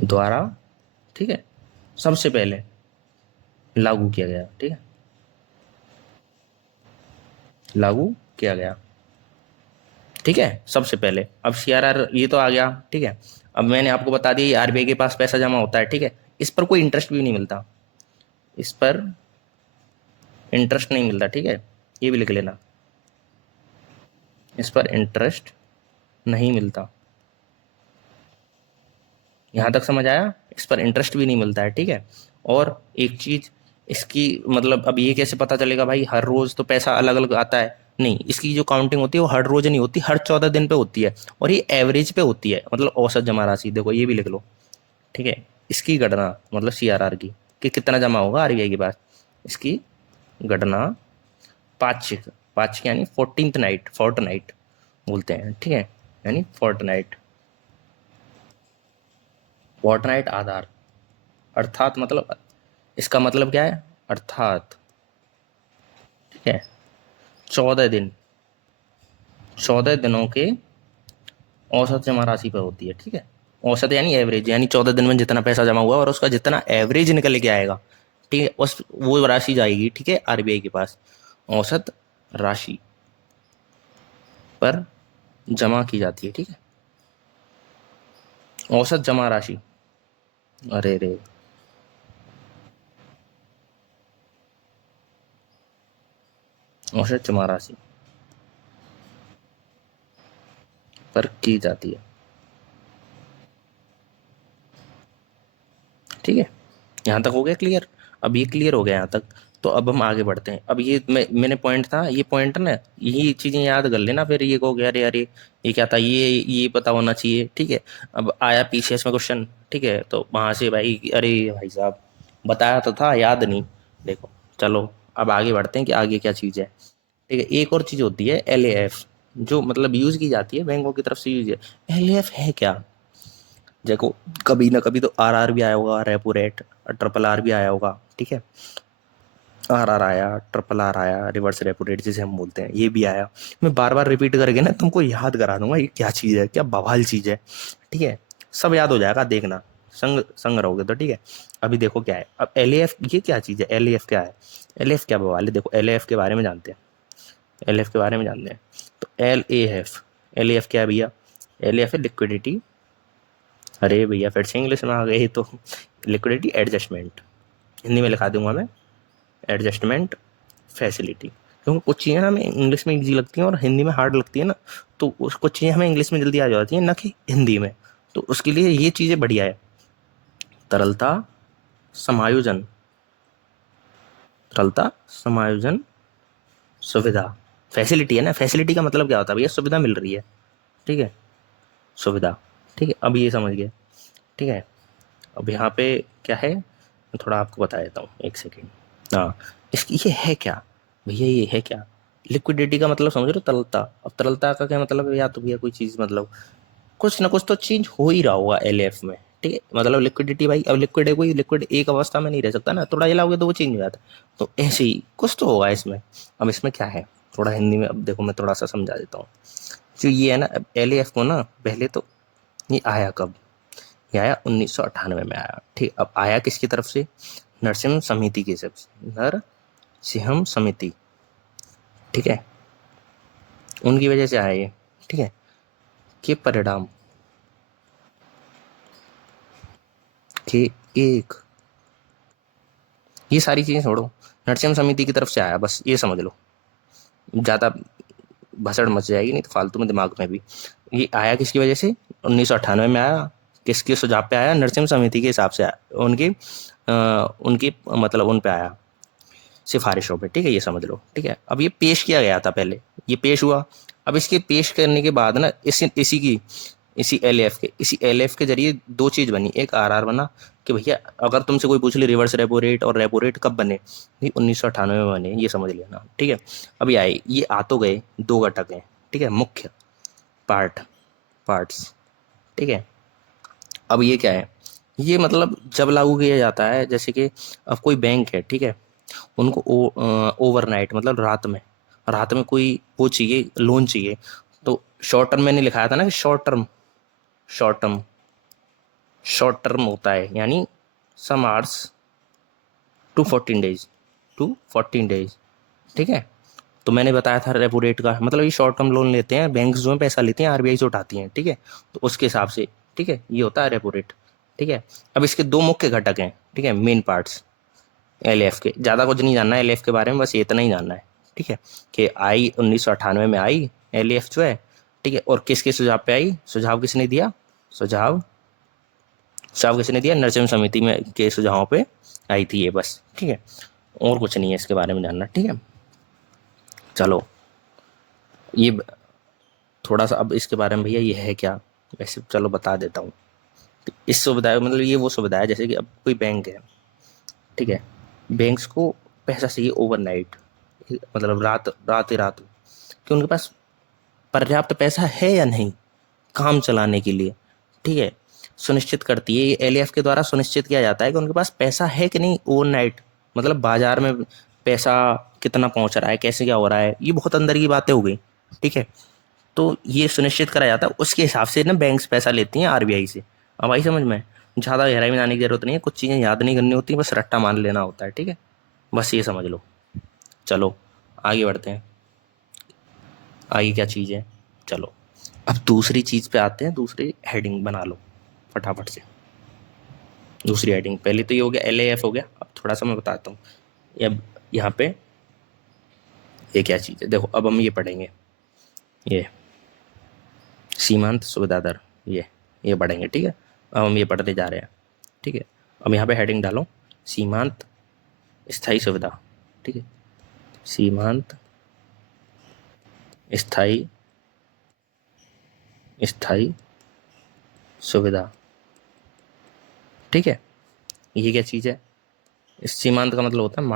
द्वारा, ठीक है, सबसे पहले लागू किया गया, ठीक है, लागू किया गया, ठीक है, सबसे पहले। अब सीआरआर ये तो आ गया, ठीक है। अब मैंने आपको बता दिया आरबीआई के पास पैसा जमा होता है, ठीक है, इस पर कोई इंटरेस्ट भी नहीं मिलता, इस पर इंटरेस्ट नहीं मिलता, ठीक है, ये भी लिख लेना, इस पर इंटरेस्ट नहीं मिलता। यहाँ तक समझ आया, इस पर इंटरेस्ट भी नहीं मिलता है, ठीक है। और एक चीज इसकी मतलब अब ये कैसे पता चलेगा भाई, हर रोज तो पैसा अलग अलग आता है, नहीं, इसकी जो काउंटिंग होती है वो हर रोज नहीं होती, हर 14 दिन पे होती है, और ये एवरेज पे होती है, मतलब औसत जमा राशि, देखो ये भी लिख लो, ठीक है, इसकी गणना मतलब सीआरआर की, कि कितना जमा होगा आरबीआई के पास, इसकी गणना पाक्षिक, पाक्षिक यानी 14th नाइट, फोर्टनाइट बोलते हैं, ठीक है, यानी फोर्टनाइट, फोर्टनाइट आधार, अर्थात मतलब इसका मतलब क्या है, अर्थात, ठीक है, 14 दिन, 14 दिनों के औसत जमा राशि पर होती है, ठीक है, औसत यानी एवरेज, यानी 14 दिन में जितना पैसा जमा हुआ और उसका जितना एवरेज निकल के आएगा, ठीक है, उस वो राशि जाएगी, ठीक है, आरबीआई के पास औसत राशि पर जमा की जाती है, ठीक है, औसत जमा राशि, अरे रे, औसत जमा राशि पर की जाती है, ठीक है, यहाँ तक हो गया क्लियर। अब ये क्लियर हो गया यहाँ तक, तो अब हम आगे बढ़ते हैं। अब ये मैंने पॉइंट था, ये पॉइंट ना, यही चीजें याद कर लेना, फिर ये कहो अरे अरे ये क्या था, ये पता होना चाहिए, ठीक है। अब आया पीसीएस में क्वेश्चन, ठीक है, तो वहां से भाई अरे भाई साहब बताया तो था, याद नहीं, देखो चलो अब आगे बढ़ते हैं कि आगे क्या चीज़ है, ठीक है। एक और चीज़ होती है एल, जो मतलब यूज़ की जाती है बैंकों की तरफ से, यूज है एल है क्या, देखो कभी ना कभी तो आरआर भी आया होगा, रेपो रेट, ट्रिपल आर भी आया होगा, ठीक है, आरआर आया, ट्रिपल आर आया, रिवर्स रेपो रेट जिसे हम बोलते हैं, ये भी आया। मैं बार बार रिपीट करके ना तुमको याद करा दूंगा ये क्या चीज़ है, क्या बवाल चीज़ है, ठीक है, सब याद हो जाएगा, देखना संग संग रहोगे तो, ठीक है। अभी देखो क्या है, अब एल ये क्या चीज़ है, एल क्या है, एल क्या बवाल है, देखो एल के बारे में जानते हैं, एल के बारे में जानते हैं, तो एल क्या है भैया, एल है लिक्विडिटी, अरे भैया फिर से इंग्लिश में आ गए तो, लिक्विडिटी एडजस्टमेंट, हिंदी में लिखा दूंगा मैं, एडजस्टमेंट फैसिलिटी, क्योंकि कुछ चीज़ें ना हमें इंग्लिश में ईजी लगती हैं और हिंदी में हार्ड लगती है ना, तो उस कुछ चीज़ें हमें इंग्लिश में जल्दी आ जाती हैं ना कि हिंदी में, तो उसके लिए ये चीज़ें बढ़िया है, तरलता समायोजन, तरलता समायोजन सुविधा, फैसिलिटी है ना, फैसिलिटी का मतलब क्या होता है भैया, सुविधा मिल रही है, ठीक है, सुविधा, ठीक है, अब ये समझ गए, ठीक है। अब यहाँ पे क्या है, मैं थोड़ा आपको बता देता हूँ, एक सेकेंड, हाँ, इसकी ये है क्या भैया, ये है क्या, लिक्विडिटी का मतलब समझ रहे हो, तरलता, अब तरलता का क्या मतलब है, या तो भैया कोई चीज़ मतलब कुछ ना कुछ तो चेंज हो ही रहा होगा एलएफ में, ठीक है, मतलब लिक्विडिटी भाई, अब लिक्विड है, कोई लिक्विड एक अवस्था में नहीं रह सकता ना, थोड़ा हिलाओगे तो वो चेंज हो जाता है, तो ऐसे ही कुछ तो होगा इसमें। अब इसमें क्या है, थोड़ा हिंदी में अब देखो मैं थोड़ा सा समझा देता हूँ, जो ये है ना, एलएफ को ना पहले तो ये आया कब, ये आया 1998 में आया, ठीक, अब आया किसकी तरफ से, नरसिम्हा समिति की तरफ से, नरसिम्हा समिति, ठीक है, उनकी वजह से आया ये, ठीक है, के परिणाम के एक, ये सारी चीजें छोड़ो, नरसिम्हा समिति की तरफ से आया, बस ये समझ लो, ज़्यादा भसड़ मच जाएगी नहीं तो फालतू में दिमाग में भी। ये आया किसकी वजह से, 1998 में आया, किसके सुझाव पे आया, नरसिम्हा समिति के हिसाब से आया, उनकी मतलब उन पे आया, सिफारिशों पे, ठीक है, ये समझ लो, ठीक है। अब ये पेश किया गया था पहले, ये पेश हुआ, अब इसके पेश करने के बाद ना इसी की इसी एल के जरिए दो चीज़ बनी, एक आर बना कि भैया अगर तुमसे कोई पूछ ले रिवर्स रेपो रेट और रेपो रेट कब बने, नहीं 1998 में बने, ये समझ लेना, ठीक है। अब ये आ तो गए, दो घटक हैं, ठीक है, मुख्य पार्ट्स, ठीक है। अब ये क्या है, ये मतलब जब लागू किया जाता है, जैसे कि अब कोई बैंक है, ठीक है, उनको ओवरनाइट मतलब रात में कोई वो चाहिए, लोन चाहिए, तो शॉर्ट टर्म मैंने लिखाया था ना कि शॉर्ट टर्म शॉर्ट टर्म होता है, यानी सम आवर्स टू 14 डेज, ठीक है। तो मैंने बताया था रेपो रेट का मतलब ये शॉर्ट टर्म लोन लेते हैं बैंक्स, जो है पैसा लेती हैं, आरबीआई से उठाती हैं, ठीक है, तो उसके हिसाब से, ठीक है, ये होता है रेपो रेट, ठीक है। अब इसके दो मुख्य घटक हैं, ठीक है, मेन पार्ट्स एल के, ज़्यादा कुछ नहीं जानना है एल के बारे में, बस ये इतना ही जानना है, ठीक है, कि आई 1998 में आई एल जो है, ठीक है, और किसके सुझाव पे आई, सुझाव किसने दिया, सुझाव किसने दिया, नरसिम्हा समिति में के सुझावों पे आई थी ये, बस, ठीक है, और कुछ नहीं है इसके बारे में जानना, ठीक है। चलो ये थोड़ा सा अब इसके बारे में भैया ये है क्या, वैसे चलो बता देता हूँ। इस सुविधा मतलब ये वो सुविधा है, जैसे कि अब कोई बैंक है, ठीक है, बैंक्स को पैसा चाहिए ओवरनाइट, मतलब रात कि उनके पास पर्याप्त पैसा है या नहीं काम चलाने के लिए, ठीक है, सुनिश्चित करती है, ये एलएफ के द्वारा सुनिश्चित किया जाता है कि उनके पास पैसा है कि नहीं ओवरनाइट, मतलब बाजार में पैसा कितना पहुंच रहा है, कैसे क्या हो रहा है, ये बहुत अंदर की बातें हो गई, ठीक है। तो ये सुनिश्चित करा जाता है, उसके हिसाब से ना बैंक्स पैसा लेती हैं आरबीआई से। अब आई समझ में, ज़्यादा गहराई में जाने की जरूरत नहीं है, कुछ चीज़ें याद नहीं करनी होती, बस रट्टा मान लेना होता है, ठीक है, बस ये समझ लो। चलो आगे बढ़ते हैं, आगे क्या चीज़ है, चलो अब दूसरी चीज़ पे आते हैं, दूसरी हेडिंग बना लो फटाफट से। दूसरी हेडिंग, पहले तो ये हो गया एल हो गया, अब थोड़ा सा मैं बताता हूँ। अब यहाँ पे ये क्या चीज़ है, देखो अब हम ये पढ़ेंगे, ये सीमांत सुविधा दर, ये पढ़ेंगे, ठीक है, अब हम ये पढ़ते जा रहे हैं, ठीक है। अब यहाँ पे हेडिंग डालो सीमांत स्थायी सुविधा, ठीक है, सीमांत स्थायी स्थायी सुविधा, ठीक है। ये क्या चीज़ है, इस सीमांत का मतलब होता है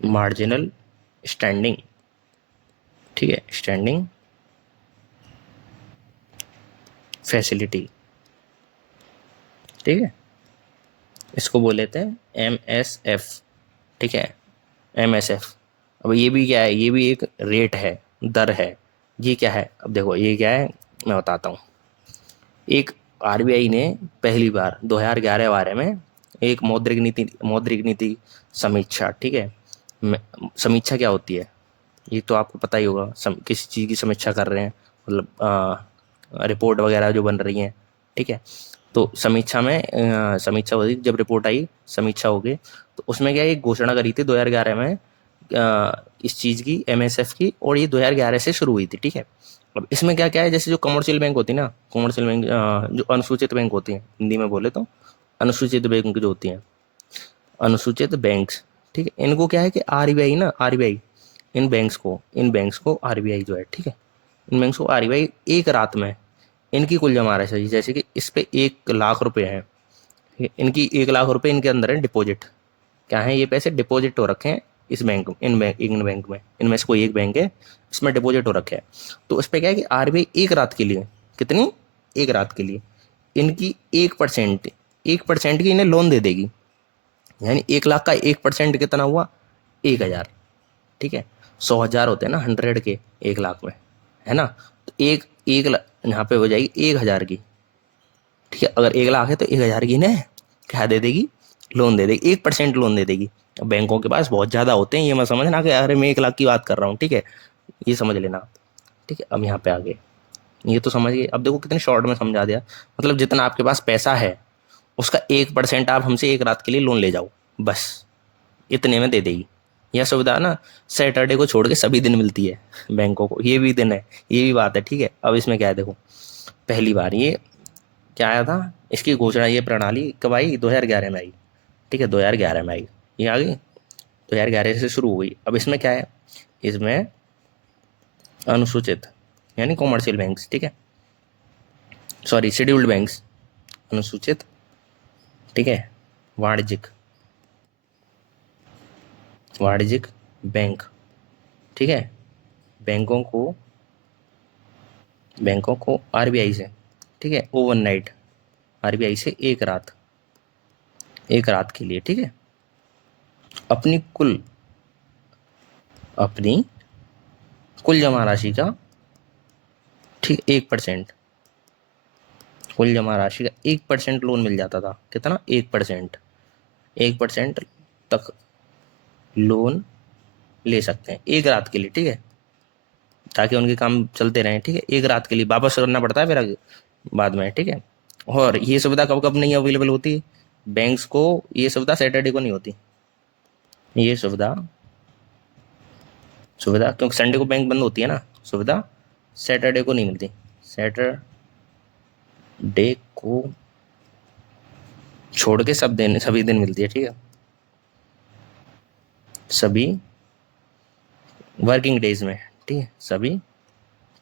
मार्जिनल स्टैंडिंग, ठीक है, स्टैंडिंग फैसिलिटी, ठीक है, इसको बोल लेते हैं MSF, ठीक है, MSF। अब ये भी क्या है, ये भी एक रेट है, दर है, ये क्या है, अब देखो ये क्या है मैं बताता हूँ। एक आरबीआई ने पहली बार 2011-12 में एक मौद्रिक नीति समीक्षा, ठीक है, समीक्षा क्या होती है ये तो आपको पता ही होगा, किसी चीज़ की समीक्षा कर रहे हैं, मतलब रिपोर्ट वगैरह जो बन रही हैं, ठीक है, तो समीक्षा में समीक्षा हुई, जब रिपोर्ट आई समीक्षा हो गई, तो उसमें क्या एक घोषणा करी थी 2011 में इस चीज़ की, MSF की, और ये 2011 से शुरू हुई थी, ठीक है। अब इसमें क्या क्या है, जैसे जो कमर्शियल बैंक होती है ना, कमर्शियल बैंक जो अनुसूचित बैंक होती हैं, हिंदी में बोले तो अनुसूचित बैंक जो होती हैं, अनुसूचित बैंक्स, ठीक है, इनको क्या है कि आरबीआई इन बैंक्स को आरबीआई जो है, ठीक है, इन बैंक्स को आरबीआई एक रात में इनकी कुल जमा राशि, जैसे कि इस पे 1 लाख रुपए हैं, इनकी 1 लाख रुपए इनके अंदर है डिपॉजिट, क्या है ये पैसे डिपॉजिट हो रखे हैं इस बैंक में, इनमें से कोई एक बैंक है, इसमें डिपॉजिट हो रखे हैं, तो इस पर क्या है कि आरबीआई एक रात के लिए, कितनी, एक रात के लिए इनकी 1% की इन्हें लोन दे देगी, यानी 1 लाख का 1% कितना हुआ, 1,000, ठीक है, 100,000 होते हैं ना 100 के 1 लाख में, है ना, तो एक एक यहाँ पे हो जाएगी 1,000 की, ठीक है, अगर 1 लाख है तो 1,000 की इन्हें क्या दे देगी, लोन दे देगी, 1% लोन दे देगी। अब बैंकों के पास बहुत ज़्यादा होते हैं, ये मैं समझना कि अरे मैं 1 लाख की बात कर रहा हूँ, ठीक है, ये समझ लेना, ठीक है। अब यहाँ पे आगे ये तो समझ गए, अब देखो कितने शॉर्ट में समझा दिया, मतलब जितना आपके पास पैसा है उसका 1% आप हमसे एक रात के लिए लोन ले जाओ, बस इतने में दे देगी। यह सुविधा ना सैटरडे को छोड़ के सभी दिन मिलती है बैंकों को, ये भी दिन है, ये भी बात है, ठीक है। अब इसमें क्या है, देखो पहली बार ये क्या आया था, इसकी घोषणा, ये प्रणाली कब आई, 2011 में आई, ठीक है, 2011 में आई, ये आ गई 2011 से शुरू हो गई। अब इसमें क्या है, इसमें अनुसूचित यानी कॉमर्शियल बैंक्स, ठीक है, सॉरी शेड्यूल्ड बैंक्स, अनुसूचित, ठीक है, वाणिज्यिक, वाणिज्यिक बैंक, ठीक है, बैंकों को, बैंकों को आरबीआई से, ठीक है, ओवरनाइट, आरबीआई से एक रात, एक रात के लिए, ठीक है, अपनी कुल, अपनी कुल जमा राशि का, ठीक 1%, कुल जमा राशि का 1% लोन मिल जाता था। कितना? 1%, 1% तक लोन ले सकते हैं एक रात के लिए, ठीक है, ताकि उनके काम चलते रहें, ठीक है, एक रात के लिए वापस करना पड़ता है फिर बाद में, ठीक है। और ये सुविधा कब कब नहीं अवेलेबल होती? बैंक्स को ये सुविधा सैटरडे को नहीं होती, ये सुविधा, सुविधा क्योंकि संडे को बैंक बंद होती है ना, सुविधा सैटरडे को नहीं मिलती, सैटरडे को छोड़ के सब दिन, सभी दिन मिलती है, ठीक है, सभी वर्किंग डेज में, ठीक है, सभी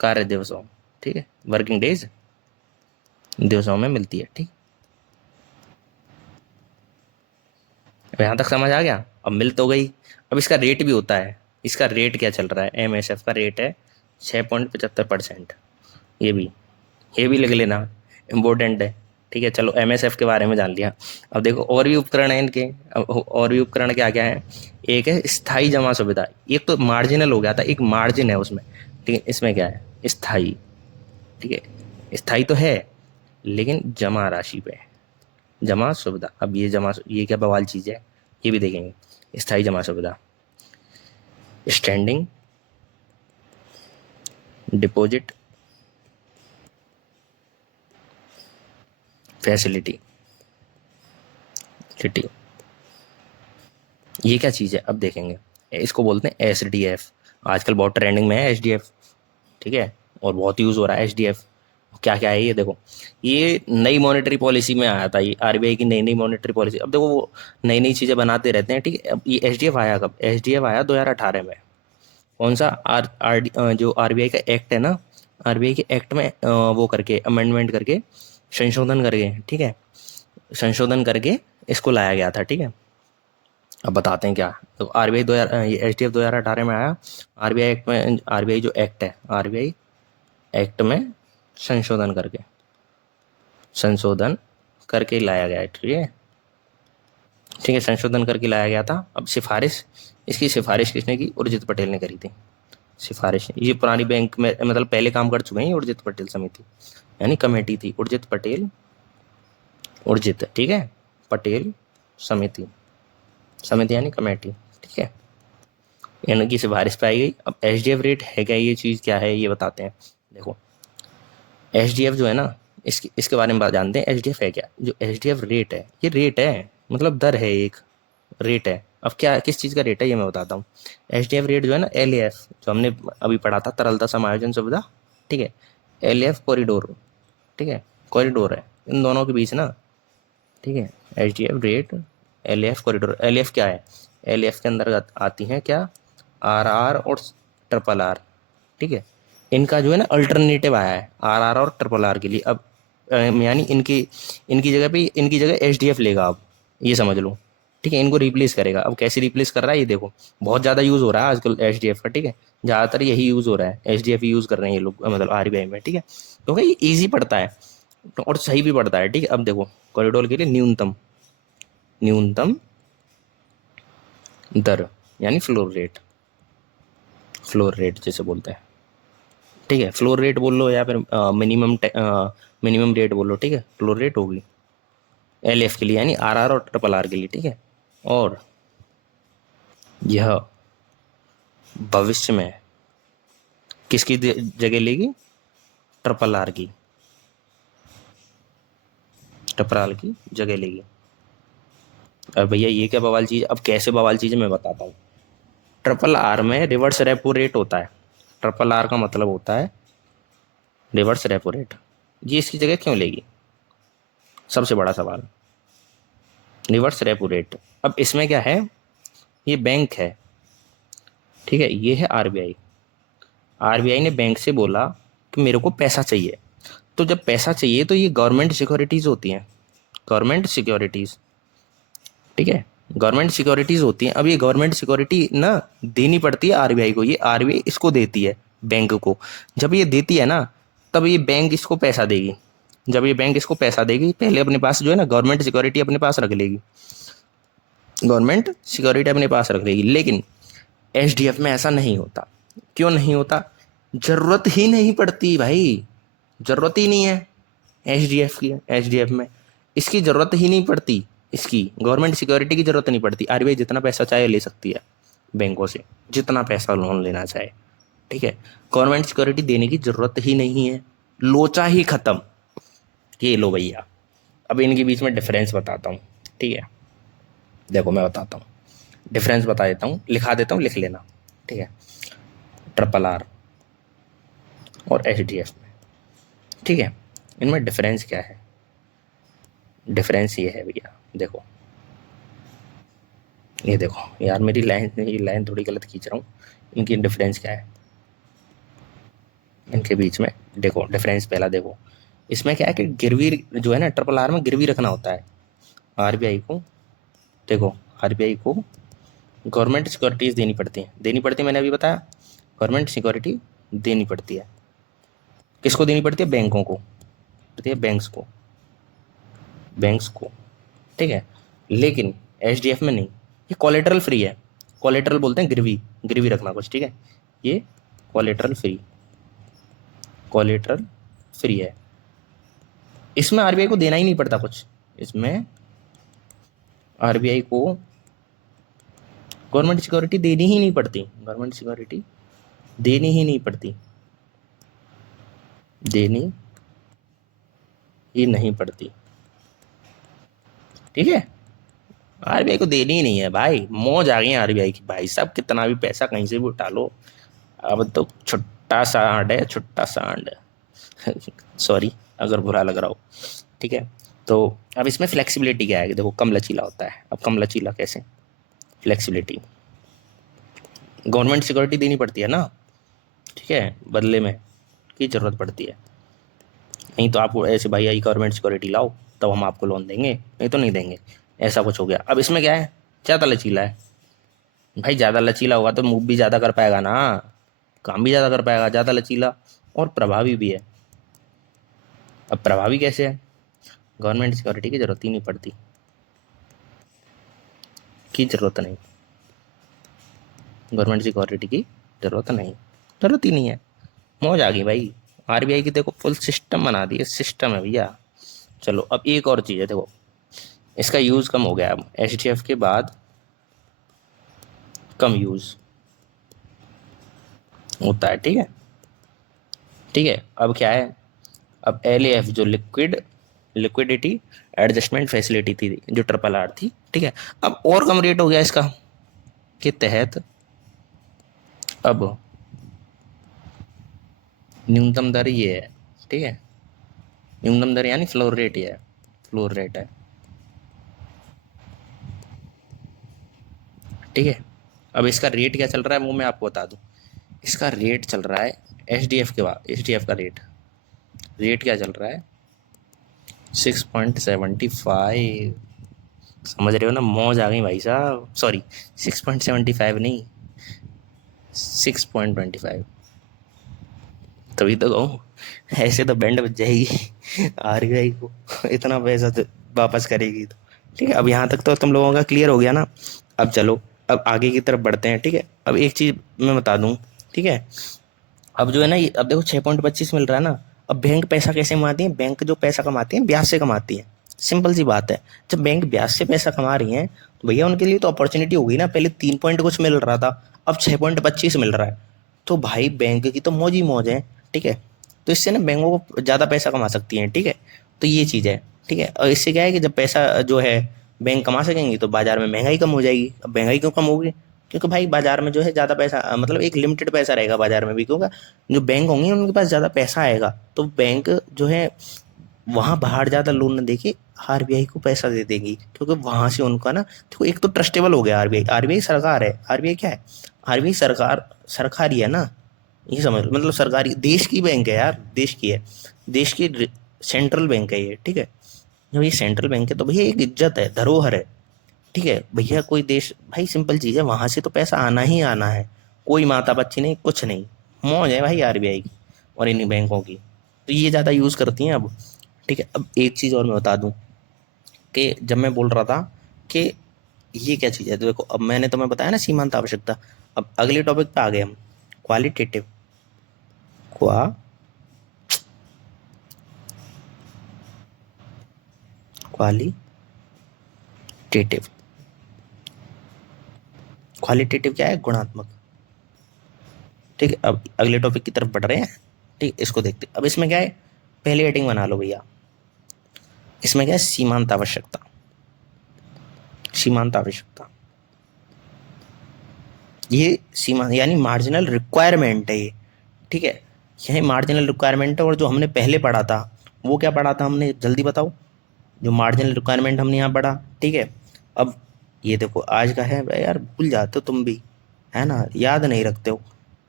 कार्य दिवसों, ठीक है, वर्किंग डेज दिवसों में मिलती है, ठीक। अब यहाँ तक समझ आ गया? अब मिल तो गई, अब इसका रेट भी होता है, इसका रेट क्या चल रहा है? एमएसएफ का रेट है 6.75%, ये भी लिख लेना, इम्पोर्टेंट है, ठीक है। चलो एमएसएफ के बारे में जान लिया। अब देखो और भी उपकरण है इनके, अब और भी उपकरण क्या क्या है? एक है स्थाई जमा सुविधा, एक तो मार्जिनल हो गया था, एक मार्जिन है उसमें, ठीक है, इसमें क्या है? स्थाई, ठीक है, स्थाई तो है लेकिन जमा राशि पे, जमा सुविधा। अब ये जमा, ये क्या बवाल चीज़ है, ये भी देखेंगे। स्थाई जमा सुविधा, स्टैंडिंग डिपॉजिट फैसिलिटी, सिटी, ये क्या चीज़ है अब देखेंगे। इसको बोलते हैं एसडीएफ, आजकल बहुत ट्रेंडिंग में है एसडीएफ, ठीक है, और बहुत यूज़ हो रहा है एसडीएफ। क्या क्या है ये देखो, ये नई मॉनेटरी पॉलिसी में आया था, ये आरबीआई की नई नई मॉनेटरी पॉलिसी। अब देखो वो नई नई चीज़ें बनाते रहते हैं, ठीक है। अब ये एसडीएफ आया कब? एसडीएफ आया 2018 में। कौन सा? जो आरबीआई का एक्ट है ना, आरबीआई के एक्ट में वो करके अमेंडमेंट करके, संशोधन करके, ठीक है, संशोधन करके इसको लाया गया था, ठीक है। अब बताते हैं क्या। तो आरबीआई 2000, ये एसडीएफ 2018 में आया, आरबीआई एक्ट में, आरबीआई जो एक्ट है, आरबीआई एक्ट में संशोधन करके, संशोधन करके लाया गया है, ठीक है, ठीक है, संशोधन करके लाया गया था। अब सिफारिश, इसकी सिफारिश किसने की? उर्जित पटेल ने करी थी सिफारिश। ये पुरानी बैंक में मतलब पहले काम कर चुके हैं, उर्जित पटेल समिति, यानी कमेटी थी, उर्जित पटेल, उर्जित, ठीक है, पटेल समिति, समिति यानी कमेटी, ठीक है, इनकी सिफारिश पाई गई। अब एचडीएफ रेट है क्या? ये चीज़ क्या है ये बताते हैं। देखो एचडीएफ जो है ना, इसके बारे में बात जानते हैं। एचडीएफ है क्या? जो एचडीएफ रेट है, ये रेट है, मतलब दर है, एक रेट है। अब क्या, किस चीज़ का रेट है ये मैं बताता हूँ। एचडीएफ रेट जो है ना, एलएएफ जो हमने अभी पढ़ा था, तरलता समायोजन सुविधा, ठीक है, एलएएफ कॉरिडोर, ठीक है, कॉरिडोर है इन दोनों के बीच ना, ठीक है, HDF rate, LAF corridor. LAF क्या है? एलएएफ के अंदर आती हैं क्या? आरआर और ट्रिपल आर, ठीक है, इनका जो है ना अल्टरनेटिव आया है आरआर और ट्रिपल आर के लिए। अब यानी इनकी इनकी जगह पे, इनकी जगह एचडीएफ लेगा, अब ये समझ लो, ठीक है, इनको रिप्लेस करेगा। अब कैसे रिप्लेस कर रहा है ये देखो, बहुत ज़्यादा यूज़ हो रहा है आजकल एचडीएफ का, ठीक है, ज़्यादातर यही यूज़ हो रहा है, एचडीएफ यूज़ कर रहे हैं ये लोग, मतलब आरबीआई में, ठीक है, क्योंकि ये ईजी पड़ता है और सही भी पड़ता है, ठीक है। अब देखो कॉरिडोर के लिए न्यूनतम, न्यूनतम दर यानी फ्लोर रेट, फ्लोर रेट जैसे बोलते हैं, ठीक है, फ्लोर रेट बोल लो या फिर मिनिमम मिनिमम रेट बोल लो, ठीक है, फ्लोर रेट होगी एलएफ के लिए, यानी आरआर और ट्रिपल आर के लिए, ठीक है। और यह भविष्य में किसकी जगह लेगी? ट्रिपल आर की, ट्रिपल आर की जगह लेगी। अब भैया ये क्या बवाल चीज़, अब कैसे बवाल चीज़ मैं बताता हूँ। ट्रिपल आर में रिवर्स रेपो रेट होता है, ट्रिपल आर का मतलब होता है रिवर्स रेपो रेट, ये इसकी जगह क्यों लेगी? सबसे बड़ा सवाल, रिवर्स रेपो रेट। अब इसमें क्या है, ये बैंक है, ठीक है, ये है आरबीआई, आरबीआई ने बैंक से बोला कि मेरे को पैसा चाहिए। तो जब पैसा चाहिए तो ये गवर्नमेंट सिक्योरिटीज़ होती हैं, गवर्नमेंट सिक्योरिटीज़, ठीक है, गवर्नमेंट सिक्योरिटीज़ होती हैं। अब ये गवर्नमेंट सिक्योरिटी ना देनी पड़ती है आरबीआई को, ये आरबीआई इसको देती है बैंक को। जब ये देती है ना तब ये बैंक इसको पैसा देगी। जब ये बैंक इसको पैसा देगी, पहले अपने पास जो है ना गवर्नमेंट सिक्योरिटी अपने पास रख लेगी, गवर्नमेंट सिक्योरिटी अपने पास रख लेगी। लेकिन एचडीएफ में ऐसा नहीं होता। क्यों नहीं होता? जरूरत ही नहीं पड़ती भाई, जरूरत ही नहीं है एचडीएफ की, एचडीएफ में इसकी जरूरत ही नहीं पड़ती, इसकी गवर्नमेंट सिक्योरिटी की जरूरत नहीं पड़ती। आरबीआई जितना पैसा चाहे ले सकती है बैंकों से, जितना पैसा लोन लेना चाहे, ठीक है। गवर्नमेंट सिक्योरिटी देने की जरूरत ही नहीं है, लोचा ही खत्म। ये लो भैया, अब इनके बीच में डिफरेंस बताता हूँ, ठीक है। देखो मैं बताता हूँ, डिफरेंस बता देता हूँ, लिखा देता हूँ, लिख लेना, ठीक है। ट्रिपल आर और एचडीएफ में, ठीक है, इनमें डिफरेंस क्या है? डिफरेंस ये है भैया, देखो ये देखो यार, मेरी लाइन, ये लाइन थोड़ी गलत खींच रहा हूँ। इनकी डिफरेंस क्या है इनके बीच में? देखो डिफरेंस पहला देखो, इसमें क्या है कि गिरवी जो है ना, ट्रिपल आर में गिरवी रखना होता है आरबीआई को। देखो आरबीआई को गवर्नमेंट सिक्योरिटीज़ देनी पड़ती हैं, देनी पड़ती है, मैंने अभी बताया गवर्नमेंट सिक्योरिटी देनी पड़ती है। किसको देनी पड़ती है? बैंकों को पड़ती है, बैंक्स को, बैंक्स को, ठीक है। लेकिन एचडीएफ में नहीं, ये कोलेटरल फ्री है। कोलेटरल बोलते हैं गिरवी, गिरवी रखना कुछ, ठीक है। ये कोलेटरल फ्री, कोलेटरल फ्री है। इसमें आरबीआई को देना ही नहीं पड़ता कुछ, इसमें आरबीआई को गवर्नमेंट सिक्योरिटी देनी ही नहीं पड़ती, गवर्नमेंट सिक्योरिटी देनी ही नहीं पड़ती, देनी ही नहीं पड़ती, ठीक है। आरबीआई को देनी ही नहीं है भाई, मौज आ गई है आरबीआई की भाई साहब, कितना भी पैसा कहीं से भी उठा लो। अब तो छुट्टा सा आंड है, छुट्टा सा आंड सॉरी अगर बुरा लग रहा हो, ठीक है। तो अब इसमें फ्लेक्सिबिलिटी क्या है? देखो कम लचीला होता है। अब कम लचीला कैसे? फ्लेक्सिबिलिटी, गवर्नमेंट सिक्योरिटी देनी पड़ती है ना, ठीक है, बदले में की ज़रूरत पड़ती है। नहीं तो आप ऐसे भाई आई गवर्नमेंट सिक्योरिटी लाओ तब हम आपको लोन देंगे, नहीं तो नहीं देंगे, ऐसा कुछ हो गया। अब इसमें क्या है? ज़्यादा लचीला है भाई, ज़्यादा लचीला होगा तो मूव भी ज़्यादा कर पाएगा ना, काम भी ज़्यादा कर पाएगा, ज़्यादा लचीला और प्रभावी भी है। अब प्रभावी कैसे है? गवर्नमेंट सिक्योरिटी की ज़रूरत ही नहीं पड़ती, की ज़रूरत नहीं, गवर्नमेंट सिक्योरिटी की ज़रूरत नहीं, ज़रूरत ही नहीं है। मौज आ गई भाई, आरबीआई की देखो फुल सिस्टम बना दी है, सिस्टम है भैया। चलो अब एक और चीज़ है, देखो इसका यूज़ कम हो गया अब एचडीएफ के बाद, कम यूज़ होता है, ठीक है, ठीक है। अब क्या है? अब एलएएफ जो लिक्विडिटी एडजस्टमेंट फैसिलिटी थी, जो ट्रिपल आर थी, ठीक है, अब और कम रेट हो गया इसका के तहत। अब न्यूनतम दर ये है, ठीक है, न्यूनतम दर यानी फ्लोर रेट ये है, फ्लोर रेट है, ठीक है। अब इसका रेट क्या चल रहा है वो मैं आपको बता दूं, इसका रेट चल रहा है एचडीएफ के बाद, एचडीएफ का रेट, रेट क्या चल रहा है? 6.75, समझ रहे हो ना? मौज आ गई भाई साहब, सॉरी 6.75 नहीं, 6.25। तभी तो कहूँ, ऐसे तो बैंड बज जाएगी आरबीआई को इतना पैसा तो वापस करेगी तो, ठीक है। अब यहाँ तक तो तुम लोगों का क्लियर हो गया ना। अब चलो अब आगे की तरफ बढ़ते हैं, ठीक है। अब एक चीज़ मैं बता दूँ, ठीक है। अब जो है ना, ये अब देखो 6.25 मिल रहा है ना। अब बैंक पैसा कैसे कमाती है? बैंक जो पैसा कमाती है ब्याज से कमाती है, सिंपल सी बात है। जब बैंक ब्याज से पैसा कमा रही हैं तो भैया उनके लिए तो अपॉर्चुनिटी हो गई ना। पहले 3 पॉइंट कुछ मिल रहा था, अब 6.25 मिल रहा है, तो भाई बैंक की तो मौज ही मौज है, ठीक है। तो इससे ना बैंकों को ज़्यादा पैसा कमा सकती हैं, ठीक है। तो ये चीज़ है, ठीक है। और इससे क्या है कि जब पैसा जो है बैंक कमा सकेंगी तो बाजार में महंगाई कम हो जाएगी। अब महंगाई क्यों कम होगी? क्योंकि भाई बाजार में जो है ज़्यादा पैसा, मतलब एक लिमिटेड पैसा रहेगा बाजार में भी, क्योंकि जो बैंक होंगे उनके पास ज़्यादा पैसा आएगा, तो बैंक जो है वहाँ बाहर ज़्यादा लोन न देके आरबीआई को पैसा दे देगी, क्योंकि वहाँ से उनका ना, देखो एक तो ट्रस्टेबल हो गया आरबीआई। आरबीआई सरकार है, आरबीआई क्या है? आरबीआई सरकार, सरकार ही है ना, ये समझ लो, मतलब सरकारी देश की बैंक है यार, देश की है, देश की सेंट्रल बैंक है ये, ठीक है। जब ये सेंट्रल बैंक है तो भैया एक इज्जत है, धरोहर है, ठीक है भैया। कोई देश भाई सिंपल चीज है, वहां से तो पैसा आना ही आना है, कोई माता बच्ची नहीं, कुछ नहीं, मौज है भाई आरबीआई की और इन्हीं बैंकों की, तो ये ज्यादा यूज करती हैं अब। ठीक है, अब एक चीज और मैं बता दूं कि जब मैं बोल रहा था कि ये क्या चीज़ है, तो देखो अब मैंने तुम्हें बताया ना सीमांत आवश्यकता। अब अगले टॉपिक पे आ गए हम, क्वालिटेटिव, क्वालिटेटिव। क्वालिटेटिव क्या है, गुणात्मक। ठीक है, अब अगले टॉपिक की तरफ बढ़ रहे हैं। ठीक, इसको देखते अब इसमें क्या है, पहले हेडिंग बना लो भैया। इसमें क्या है, सीमांत आवश्यकता, सीमांत आवश्यकता, ये सीमा यानी मार्जिनल रिक्वायरमेंट है ये। ठीक है, यही मार्जिनल रिक्वायरमेंट है। और जो हमने पहले पढ़ा था वो क्या पढ़ा था हमने, जल्दी बताओ। जो मार्जिनल रिक्वायरमेंट हमने यहाँ पढ़ा, ठीक है। अब ये देखो आज का है यार, भूल जाते हो तुम भी, है ना, याद नहीं रखते हो।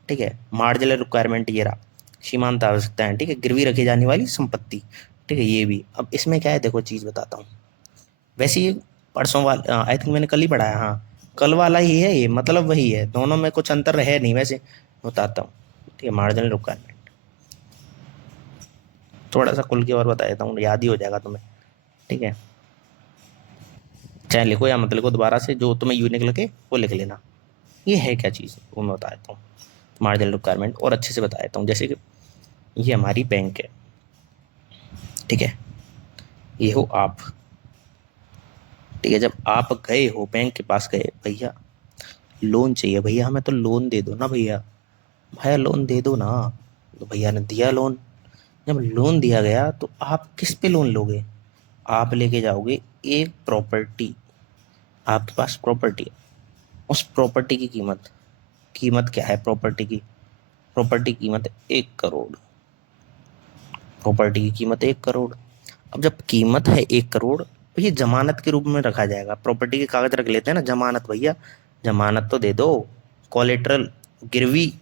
ठीक है, मार्जिनल रिक्वायरमेंट ये रहा, सीमांत आवश्यकता है, ठीक है, गिरवी रखी जाने वाली संपत्ति। ठीक है, ये भी। अब इसमें क्या है, देखो चीज़ बताता हूँ। वैसे ये परसों वाला आई थिंक मैंने कल ही पढ़ाया, हाँ कल वाला ही है ये, मतलब वही है, दोनों में कुछ अंतर है नहीं वैसे, बताता हूँ। ठीक है, मार्जिनल रिक्वायरमेंट थोड़ा सा खुल के और बता देता हूँ, याद ही हो जाएगा तुम्हें। ठीक है, चाहे लिखो या मत लिखो, दोबारा से जो तुम्हें यूनिक लगे वो लिख लेना। ये है क्या चीज़ वो मैं बता देता हूँ, मार्जिनल रिक्वायरमेंट, और अच्छे से बता देता हूँ। जैसे कि ये हमारी बैंक है, ठीक है, ये हो आप। ठीक है, जब आप गए हो बैंक के पास, गए भैया लोन चाहिए, भैया हमें तो लोन दे दो ना भैया, भैया लोन दे दो ना। तो भैया ने दिया लोन। जब लोन दिया गया तो आप किस पे लोन लोगे, आप लेके जाओगे एक प्रॉपर्टी, आपके पास प्रॉपर्टी है, उस प्रॉपर्टी की कीमत, कीमत क्या है प्रॉपर्टी की, प्रॉपर्टी की कीमत है 1 करोड़, प्रॉपर्टी की कीमत 1 करोड़। अब जब कीमत है 1 करोड़ तो ये जमानत के रूप में रखा जाएगा, प्रॉपर्टी के कागज रख लेते हैं ना, जमानत भैया, जमानत तो दे दो, कोलेटरल, गिरवी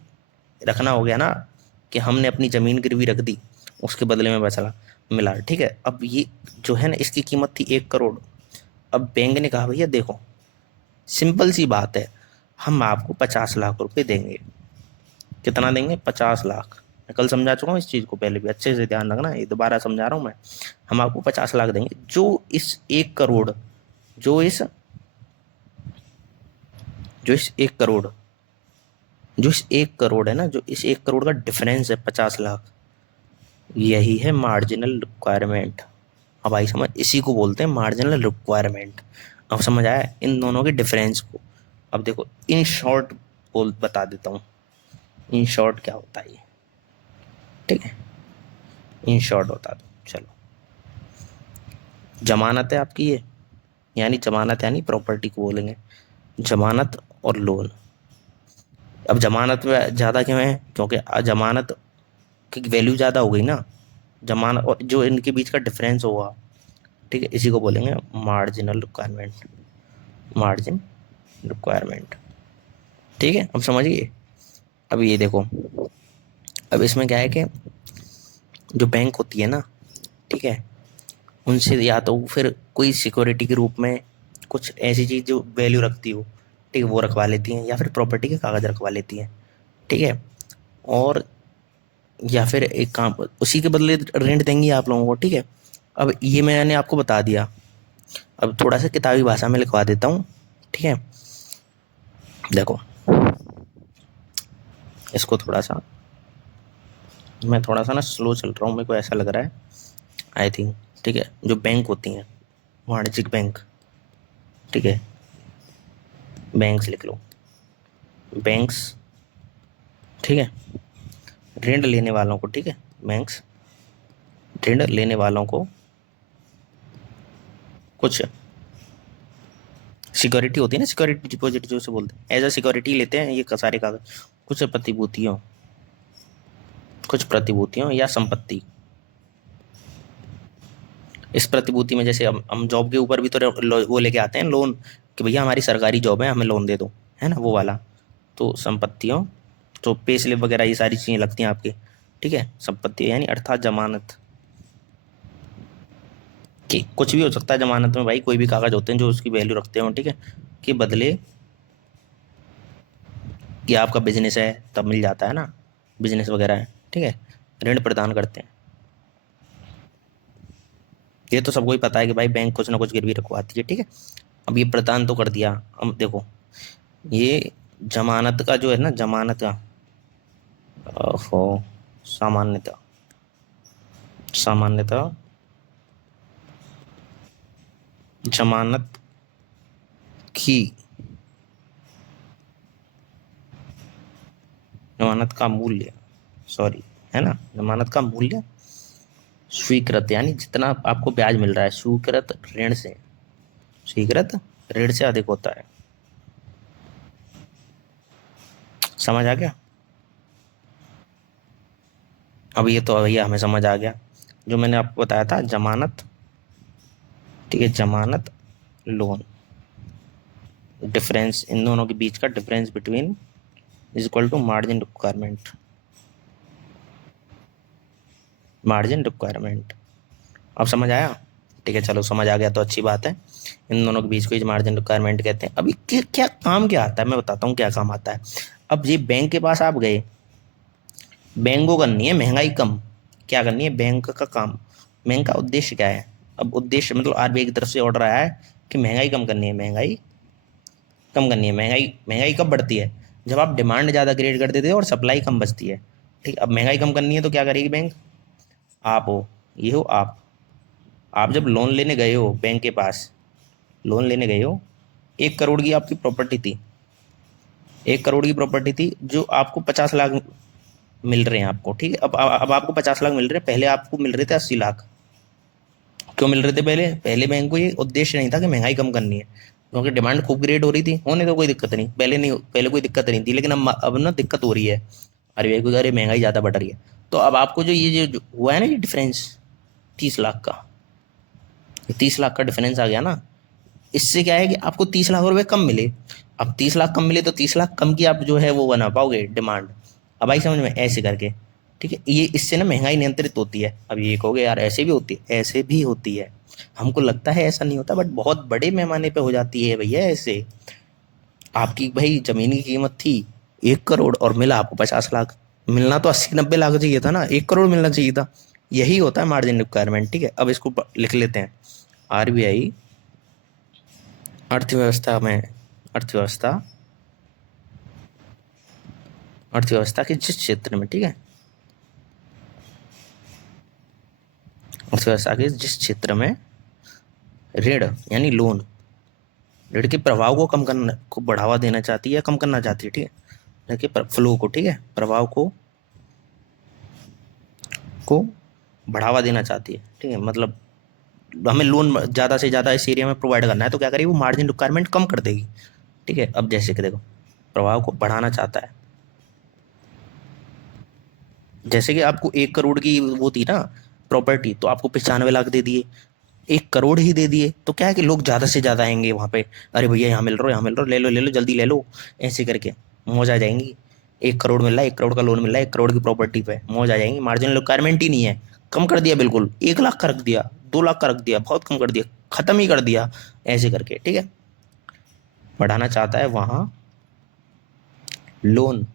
रखना हो गया ना, कि हमने अपनी जमीन गिरवी रख दी, उसके बदले में पैसा मिला। ठीक है, अब ये जो है ना, इसकी कीमत थी 1 करोड़। अब बैंक ने कहा भैया देखो, सिंपल सी बात है, हम आपको 50 लाख रुपए देंगे। कितना देंगे, 50 लाख। मैं कल समझा चुका हूँ इस चीज़ को, पहले भी अच्छे से ध्यान रखना, ये दोबारा समझा रहा हूँ मैं। हम आपको 50 लाख देंगे, जो इस जो इस 1 करोड़ जो इस 1 करोड़ है ना, जो इस 1 करोड़ का डिफरेंस है 50 लाख, यही है मार्जिनल रिक्वायरमेंट। अब आई समझ, इसी को बोलते हैं मार्जिनल रिक्वायरमेंट। अब समझ आया इन दोनों के डिफरेंस को। अब देखो इन शॉर्ट बोल बता देता हूँ, इन शॉर्ट क्या होता है ये। ठीक है, इन शॉर्ट बता दो चलो। जमानत है आपकी ये, यानी जमानत यानी प्रॉपर्टी को बोलेंगे, जमानत और लोन। अब जमानत में ज़्यादा क्यों है, क्योंकि जमानत की वैल्यू ज़्यादा हो गई ना, जमानत और जो इनके बीच का डिफरेंस होगा, ठीक है, इसी को बोलेंगे मार्जिनल रिक्वायरमेंट, मार्जिन रिक्वायरमेंट। ठीक है, अब समझिए। अब ये देखो, अब इसमें क्या है कि जो बैंक होती है ना, ठीक है, उनसे या तो फिर कोई सिक्योरिटी के रूप में कुछ ऐसी चीज़ जो वैल्यू रखती हो, ठीक है, वो रखवा लेती हैं, या फिर प्रॉपर्टी के कागज रखवा लेती हैं। ठीक है, और या फिर एक काम, उसी के बदले रेंट देंगी आप लोगों को। ठीक है, अब ये मैंने आपको बता दिया। अब थोड़ा सा किताबी भाषा में लिखवा देता हूँ। ठीक है, देखो इसको थोड़ा सा, मैं थोड़ा सा ना स्लो चल रहा हूँ, मेरे को ऐसा लग रहा है, आई थिंक। ठीक है, जो बैंक होती हैं, वाणिज्यिक बैंक, ठीक है, बैंक्स लिख लो, बैंक्स, ठीक है, ऋण लेने वालों को, ठीक है, बैंक्स ऋण लेने वालों को कुछ सिक्योरिटी होती है ना, सिक्योरिटी डिपॉजिट जो से बोलते हैं, एज अ सिक्योरिटी लेते हैं ये सारे कागज, कुछ प्रतिभूतियों या संपत्ति। इस प्रतिभूति में जैसे हम जॉब के ऊपर भी तो वो लेके आते हैं लोन, कि भैया हमारी सरकारी जॉब है हमें लोन दे दो, है ना, वो वाला। तो संपत्तियों तो पे स्लिप वगैरह ये सारी चीज़ें लगती हैं आपके, ठीक है। संपत्ति यानी अर्थात जमानत कि कुछ भी हो सकता है जमानत में भाई, कोई भी कागज होते हैं जो उसकी वैल्यू रखते हो, ठीक है, कि बदले कि आपका बिजनेस है तब मिल जाता है ना, बिजनेस वगैरह है, ठीक है, ऋण प्रदान करते हैं। ये तो सबको ही पता है कि भाई बैंक कुछ ना कुछ गिरवी रखवाती है, ठीक है। अब ये प्रदान तो कर दिया। अब देखो ये जमानत का जो है ना, जमानत का हो सामान्यतः, सामान्यतः जमानत की, जमानत का मूल्य, सॉरी, है ना, जमानत का मूल्य स्वीकृत यानी जितना आपको ब्याज मिल रहा है स्वीकृत ऋण से, स्वीकृत ऋण से अधिक होता है। समझ आ गया? अब ये तो भैया हमें समझ आ गया जो मैंने आपको बताया था, जमानत, ठीक है, जमानत लोन, डिफरेंस इन दोनों के बीच का difference between is equal to margin requirement, margin requirement. अब समझ आया? ठीक है, चलो समझ आ गया तो अच्छी बात है। इन दोनों के बीच को मार्जिन रिक्वायरमेंट कहते हैं। अभी क्या काम क्या आता है, मैं बताता हूँ क्या काम आता है। अब ये बैंक के पास आप गए, बैंक को करनी है महंगाई कम। क्या करनी है बैंक का काम, बैंक का उद्देश्य क्या है? अब उद्देश्य मतलब आरबीआई की तरफ से ऑर्डर आया है कि महंगाई कम करनी है, महंगाई कम करनी है। महंगाई महंगाई कब बढ़ती है? जब आप डिमांड ज़्यादा क्रिएट कर देते हो और सप्लाई कम बचती है, ठीक। अब महंगाई कम करनी है तो क्या करेगी बैंक? आप हो, ये हो आप जब लोन लेने गए हो बैंक के पास, लोन लेने गए हो, 1 करोड़ की आपकी प्रॉपर्टी थी, 1 करोड़ की प्रॉपर्टी थी जो आपको 50 लाख मिल रहे हैं आपको, ठीक है। अब आपको 50 लाख मिल रहे हैं, पहले आपको मिल रहे थे 80 लाख। क्यों मिल रहे थे? पहले पहले बैंक को ये उद्देश्य नहीं था कि महंगाई कम करनी है, क्योंकि डिमांड खूब क्रिएट हो रही थी, होने तो कोई दिक्कत नहीं, पहले नहीं, पहले कोई दिक्कत नहीं थी, लेकिन अब ना दिक्कत हो रही है आरबीआई को, अरे महंगाई ज़्यादा बढ़ रही है। तो अब आपको जो ये जो हुआ है ना, ये डिफरेंस 30 लाख का, 30 लाख का डिफरेंस आ गया ना, इससे क्या है कि आपको 30 लाख रुपए कम मिले। अब 30 लाख कम मिले तो 30 लाख कम की आप जो है वो बना पाओगे डिमांड। अब आई समझ में? ऐसे करके, ठीक है, ये इससे ना महंगाई नियंत्रित होती है। अब ये कहोगे यार ऐसे भी होती है, ऐसे भी होती है, हमको लगता है ऐसा नहीं होता, बट बहुत बड़े पैमाने पे हो जाती है भैया ऐसे। आपकी भाई जमीन की कीमत थी 1 करोड़ और मिला आपको 50 लाख, मिलना तो 80-90 लाख चाहिए था ना, 1 करोड़ मिलना चाहिए था। यही होता है मार्जिन रिक्वायरमेंट, ठीक है। अब इसको लिख लेते हैं, आरबीआई अर्थव्यवस्था में, अर्थव्यवस्था, अर्थव्यवस्था के जिस क्षेत्र में, ठीक है, अर्थव्यवस्था के जिस क्षेत्र में ऋण यानी लोन, ऋण के प्रभाव को कम करना, को बढ़ावा देना चाहती है या कम करना चाहती है, ठीक है, ऋण के फ्लो को, ठीक है, प्रभाव को बढ़ावा देना चाहती है, ठीक है, मतलब हमें लोन ज़्यादा से ज़्यादा इस एरिया में प्रोवाइड करना है, तो क्या करेगी वो मार्जिन रिक्वायरमेंट कम कर देगी, ठीक है। अब जैसे कि देखो प्रभाव को बढ़ाना चाहता है, जैसे कि आपको 1 करोड़ की वो थी ना प्रॉपर्टी, तो आपको 95 लाख दे दिए, 1 करोड़ ही दे दिए, तो क्या है कि लोग ज़्यादा से ज़्यादा आएंगे वहाँ पे, अरे भैया यहाँ मिल रहा हो, यहाँ मिल रहा हो, ले लो जल्दी ले लो, ऐसे करके मौज आ जाएंगी। 1 करोड़ मिल रहा है, 1 करोड़ का लोन मिल रहा है, 1 करोड़ की प्रॉपर्टी पे मौज आ जाएंगी, मार्जिनल रिक्वायरमेंट ही नहीं है, कम कर दिया बिल्कुल, 1 लाख का रख दिया, 2 लाख का रख दिया, बहुत कम कर दिया, खत्म ही कर दिया, ऐसे करके, ठीक है। बढ़ाना चाहता है वहाँ लोन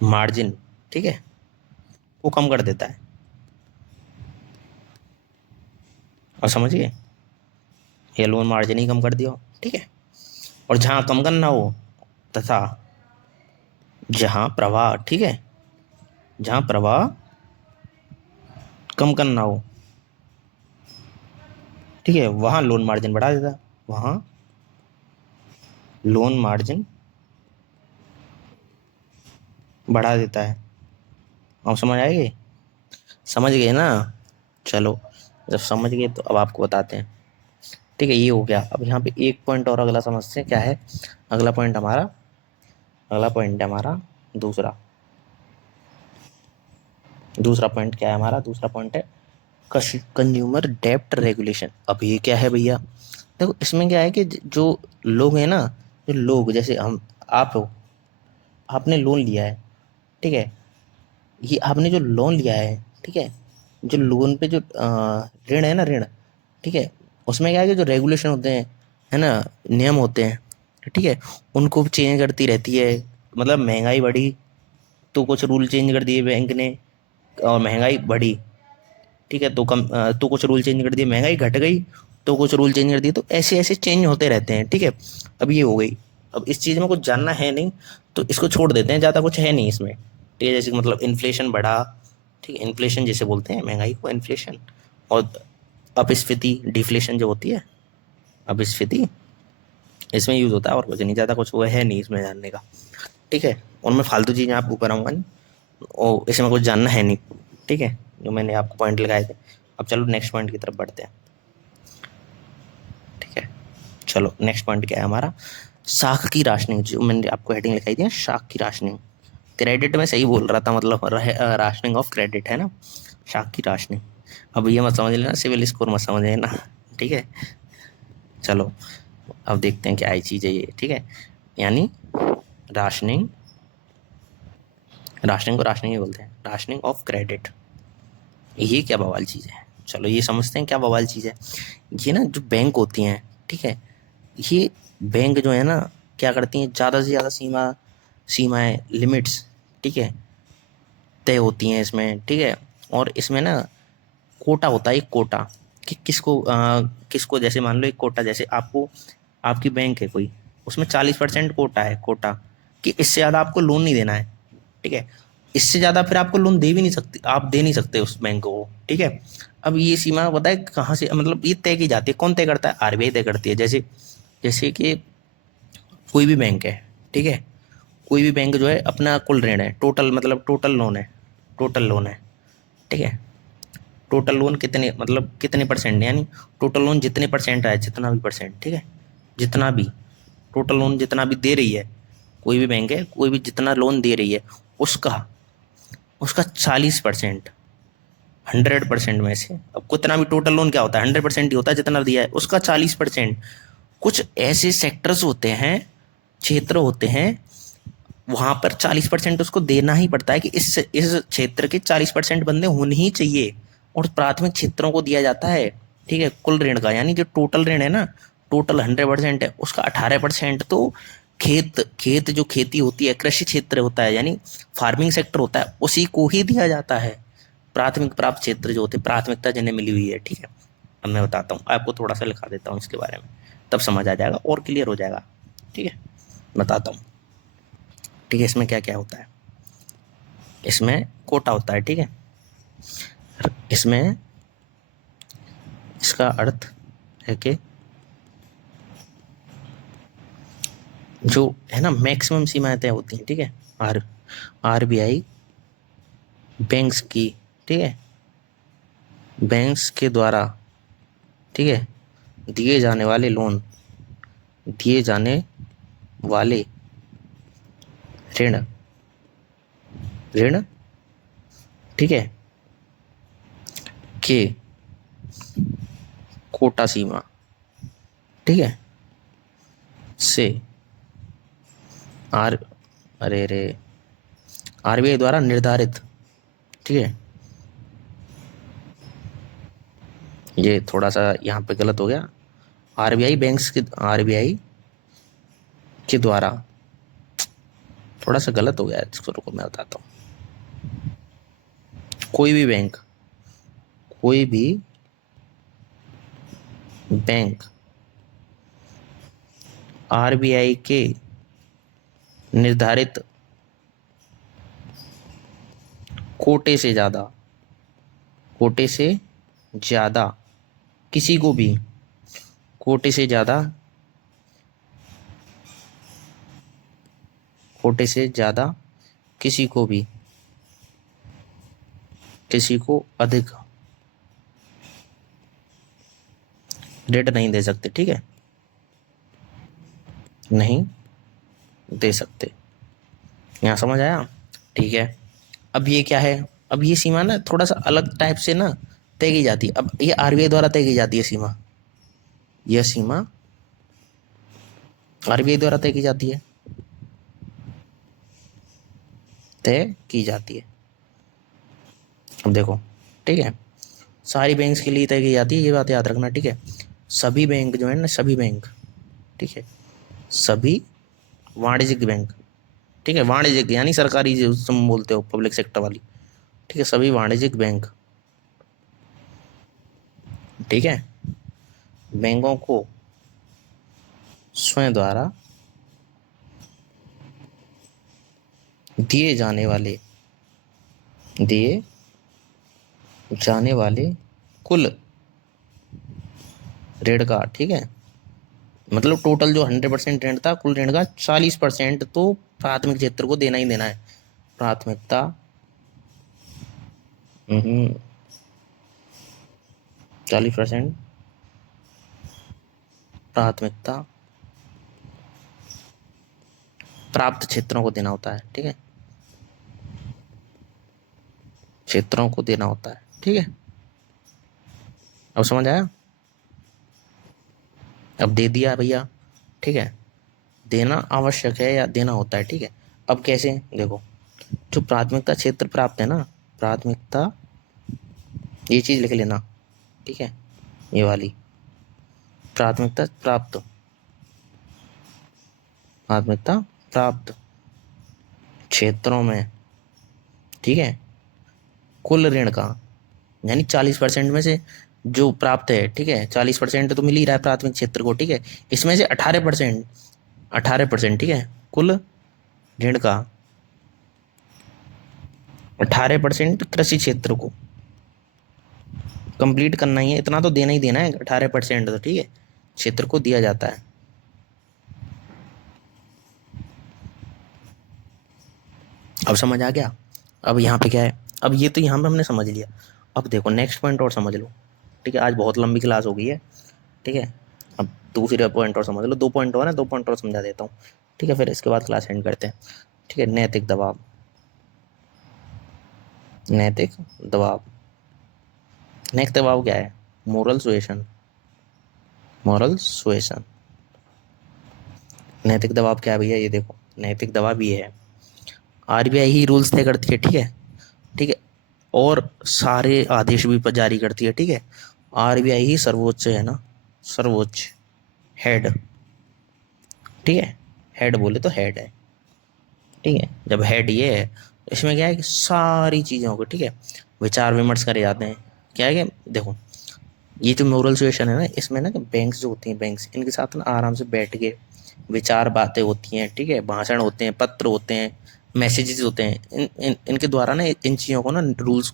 मार्जिन, ठीक है, वो कम कर देता है। और समझिए, ये लोन मार्जिन ही कम कर दिया, ठीक है। और जहाँ कम करना हो तथा जहाँ प्रवाह, ठीक है, जहाँ प्रवाह कम करना हो, ठीक है, वहाँ लोन मार्जिन बढ़ा देता है, वहाँ लोन मार्जिन बढ़ा देता है। आप समझ आएगी? समझ गए ना? चलो, जब समझ गए तो अब आपको बताते हैं, ठीक है। ये हो गया। अब यहाँ पे एक पॉइंट और अगला समझते हैं क्या है। अगला पॉइंट हमारा, अगला पॉइंट है हमारा दूसरा, दूसरा पॉइंट क्या है हमारा? दूसरा पॉइंट है कंज्यूमर डेप्ट रेगुलेशन। अब ये क्या है भैया? देखो इसमें क्या है कि जो लोग हैं ना, जो लोग जैसे हम, आप हो, आपने लोन लिया है, ठीक है, ये आपने जो लोन लिया है, ठीक है, जो लोन पे जो ऋण है ना, ऋण, ठीक है, उसमें क्या है कि जो रेगुलेशन होते हैं, है ना, नियम होते हैं, ठीक है, उनको चेंज करती रहती है। मतलब महंगाई बढ़ी तो कुछ रूल चेंज कर दिए बैंक ने, और महंगाई बढ़ी, ठीक है, तो कुछ रूल चेंज कर दिए, महंगाई घट गई तो कुछ रूल चेंज कर दिए, तो ऐसे ऐसे चेंज होते रहते हैं, ठीक है। अब ये हो गई। अब इस चीज़ में कुछ जानना है नहीं, तो इसको छोड़ देते हैं, ज़्यादा कुछ है नहीं इसमें, ठीक है। जैसे कि मतलब इन्फ्लेशन बढ़ा, ठीक है, इन्फ्लेशन जैसे बोलते हैं महंगाई को, इन्फ्लेशन। और अपस्फीति, डिफ्लेशन जो होती है, अपस्फीति, इसमें यूज़ होता है, और कुछ नहीं, ज़्यादा कुछ वो है नहीं इसमें जानने का, ठीक है। उनमें फालतू चीज़ें आप ऊपर आऊँगा नहीं, और इसमें कुछ जानना है नहीं, ठीक है, जो मैंने आपको पॉइंट लगाए थे। अब चलो नेक्स्ट पॉइंट की तरफ बढ़ते हैं, ठीक है। चलो नेक्स्ट पॉइंट क्या है हमारा, शाख की राशनिंग, जो मैंने आपको हेडिंग लिखाई थी, शाख की राशनिंग। क्रेडिट में सही बोल रहा था, मतलब राशनिंग ऑफ क्रेडिट है ना, शाख की राशनिंग। अब ये मत समझ लेना, सिविल स्कोर मत समझ लेना, ठीक है। चलो अब देखते हैं क्या आई चीज़ है ये, ठीक है। यानी राशनिंग, राशनिंग को राशनिंग ही बोलते हैं, राशनिंग ऑफ क्रेडिट। ये क्या बवाल चीज़ है, चलो ये समझते हैं क्या बवाल चीज़ है। ये ना जो बैंक होती हैं, ठीक है, ये बैंक जो है ना, क्या करती हैं, ज़्यादा से ज़्यादा सीमाएं, लिमिट्स, ठीक है, तय होती हैं इसमें, ठीक है। और इसमें ना कोटा होता है, एक कोटा, कि किसको, जैसे मान लो एक कोटा, जैसे आपको, आपकी बैंक है कोई, उसमें 40% कोटा है, कोटा, कि इससे ज़्यादा आपको लोन नहीं देना है, ठीक है। इससे ज़्यादा फिर आपको लोन दे भी नहीं सकते, आप दे नहीं सकते उस बैंक को, ठीक है। अब ये सीमा पता है कहाँ से, मतलब ये तय की जाती है, कौन तय करता है, आरबीआई तय करती है। जैसे जैसे कि कोई भी बैंक है, ठीक है, कोई भी बैंक जो है अपना कुल ऋण है, टोटल, मतलब टोटल लोन है, टोटल लोन है, ठीक है, टोटल लोन कितने, मतलब कितने परसेंट, यानी टोटल लोन जितने परसेंट आए, जितना भी परसेंट, ठीक है, जितना भी टोटल लोन जितना भी दे रही है, कोई भी बैंक है, कोई भी जितना लोन दे रही है, उसका उसका 40%, 100% में से, अब कितना भी टोटल लोन क्या होता है, 100% ही होता है जितना दिया है, उसका 40%। कुछ ऐसे सेक्टर्स होते हैं, क्षेत्र होते हैं, वहां पर 40% उसको देना ही पड़ता है, कि इस क्षेत्र के 40% बंदे होने ही चाहिए, और प्राथमिक क्षेत्रों को दिया जाता है, ठीक है, कुल ऋण का। यानी जो टोटल ऋण है ना, टोटल 100% है, उसका 18% तो खेत खेत जो खेती होती है, कृषि क्षेत्र होता है, यानी फार्मिंग सेक्टर होता है, उसी को ही दिया जाता है। प्राथमिक प्राप्त क्षेत्र जो होते हैं, प्राथमिकता जिन्हें मिली हुई है, ठीक है। अब मैं बताता हूँ आपको, थोड़ा सा लिखा देता हूँ इसके बारे में, तब समझ आ जाएगा और क्लियर हो जाएगा, ठीक है। बताता हूँ, ठीक है, इसमें क्या क्या होता है। इसमें कोटा होता है, ठीक है, इसमें इसका अर्थ है कि जो है ना, मैक्सिमम सीमाएं तय होती हैं, ठीक है, आरबीआई बैंक्स की, ठीक है, बैंक्स के द्वारा, ठीक है, दिए जाने वाले लोन, दिए जाने वाले ऋण, ऋण, ठीक है, के कोटा सीमा, ठीक है, से आर अरे रे आरबीआई द्वारा निर्धारित, ठीक है, ये थोड़ा सा यहाँ पे गलत हो गया, आरबीआई के द्वारा, थोड़ा सा गलत हो गया, इसको रुको मैं बताता हूँ। कोई भी बैंक, कोई भी बैंक आरबीआई के निर्धारित कोटे से ज़्यादा, कोटे से ज़्यादा किसी को भी, कोटे से ज़्यादा, कोटे से ज़्यादा किसी को भी, किसी को अधिक ऋण नहीं दे सकते, ठीक है, नहीं दे सकते। यहाँ समझ आया, ठीक है। अब ये क्या है, अब ये सीमा ना थोड़ा सा अलग टाइप से ना तय की जाती है। अब ये आरबीआई द्वारा तय की जाती है सीमा, यह सीमा आरबीआई द्वारा तय की जाती है, तय की जाती है। अब देखो, ठीक है, सारी बैंक्स के लिए तय की जाती है, ये बात याद रखना, ठीक है। सभी बैंक जो है ना, सभी बैंक, ठीक है, सभी वाणिज्यिक बैंक, ठीक है, वाणिज्यिक यानी सरकारी जो तुम बोलते हो पब्लिक सेक्टर वाली, ठीक है, सभी वाणिज्यिक बैंक, ठीक है, बैंकों को स्वयं द्वारा दिए जाने वाले कुल ऋण का, ठीक है, मतलब टोटल जो 100% ऋण था, कुल ऋण का 40% तो प्राथमिक क्षेत्र को देना ही देना है। प्राथमिकता 40% प्राथमिकता प्राप्त क्षेत्रों को देना होता है, ठीक है, क्षेत्रों को देना होता है, ठीक है। अब समझ आया? अब दे दिया भैया, ठीक है, देना आवश्यक है या देना होता है, ठीक है। अब कैसे, देखो, जो प्राथमिकता क्षेत्र प्राप्त है ना, प्राथमिकता, ये चीज लिख लेना, ठीक है, ये वाली प्राथमिकता प्राप्त, प्राथमिकता प्राप्त क्षेत्रों में, ठीक है, कुल ऋण का, यानी 40% में से जो प्राप्त है, ठीक है, 40% तो मिल ही रहा है प्राथमिक क्षेत्र को, ठीक है, इसमें से 18%, 18%, ठीक है, कुल ऋण का 18% कृषि क्षेत्र को कंप्लीट करना ही है, इतना तो देना ही देना है, 18% तो, ठीक है, क्षेत्र को दिया जाता है। अब समझ आ गया? अब यहाँ पे क्या है, अब ये तो यहाँ पे हमने समझ लिया। अब देखो नेक्स्ट पॉइंट और समझ लो, ठीक है, आज बहुत लंबी क्लास हो गई है, ठीक है। अब दूसरे पॉइंट और समझ लो, 2 पॉइंट और है, 2 पॉइंट और समझा देता हूँ, ठीक है, फिर इसके बाद क्लास एंड करते हैं, ठीक है। नैतिक दबाव, नैतिक दबाव, नैतिक दबाव क्या है? Moral suasion, moral suasion. नैतिक दबाव क्या है भैया? ये देखो, नैतिक दबाव ये है, आरबीआई ही रूल्स तय करती है, ठीक है, ठीक है, और सारे आदेश भी जारी करती है, ठीक है। आरबीआई ही सर्वोच्च है ना, सर्वोच्च हेड, ठीक है, हेड बोले तो हेड है, ठीक है। जब हेड ये है तो इसमें क्या है कि सारी चीज़ों को, ठीक है, विचार विमर्श करे जाते हैं। क्या है कि देखो, ये जो मोरल सुएशन है ना, इसमें ना बैंक्स जो होती हैं, बैंक्स, इनके साथ ना आराम से बैठ के विचार बातें होती हैं, ठीक है, भाषण होते हैं, पत्र होते हैं, मैसेजेस होते हैं, इनके द्वारा ना इन चीज़ों को ना, रूल्स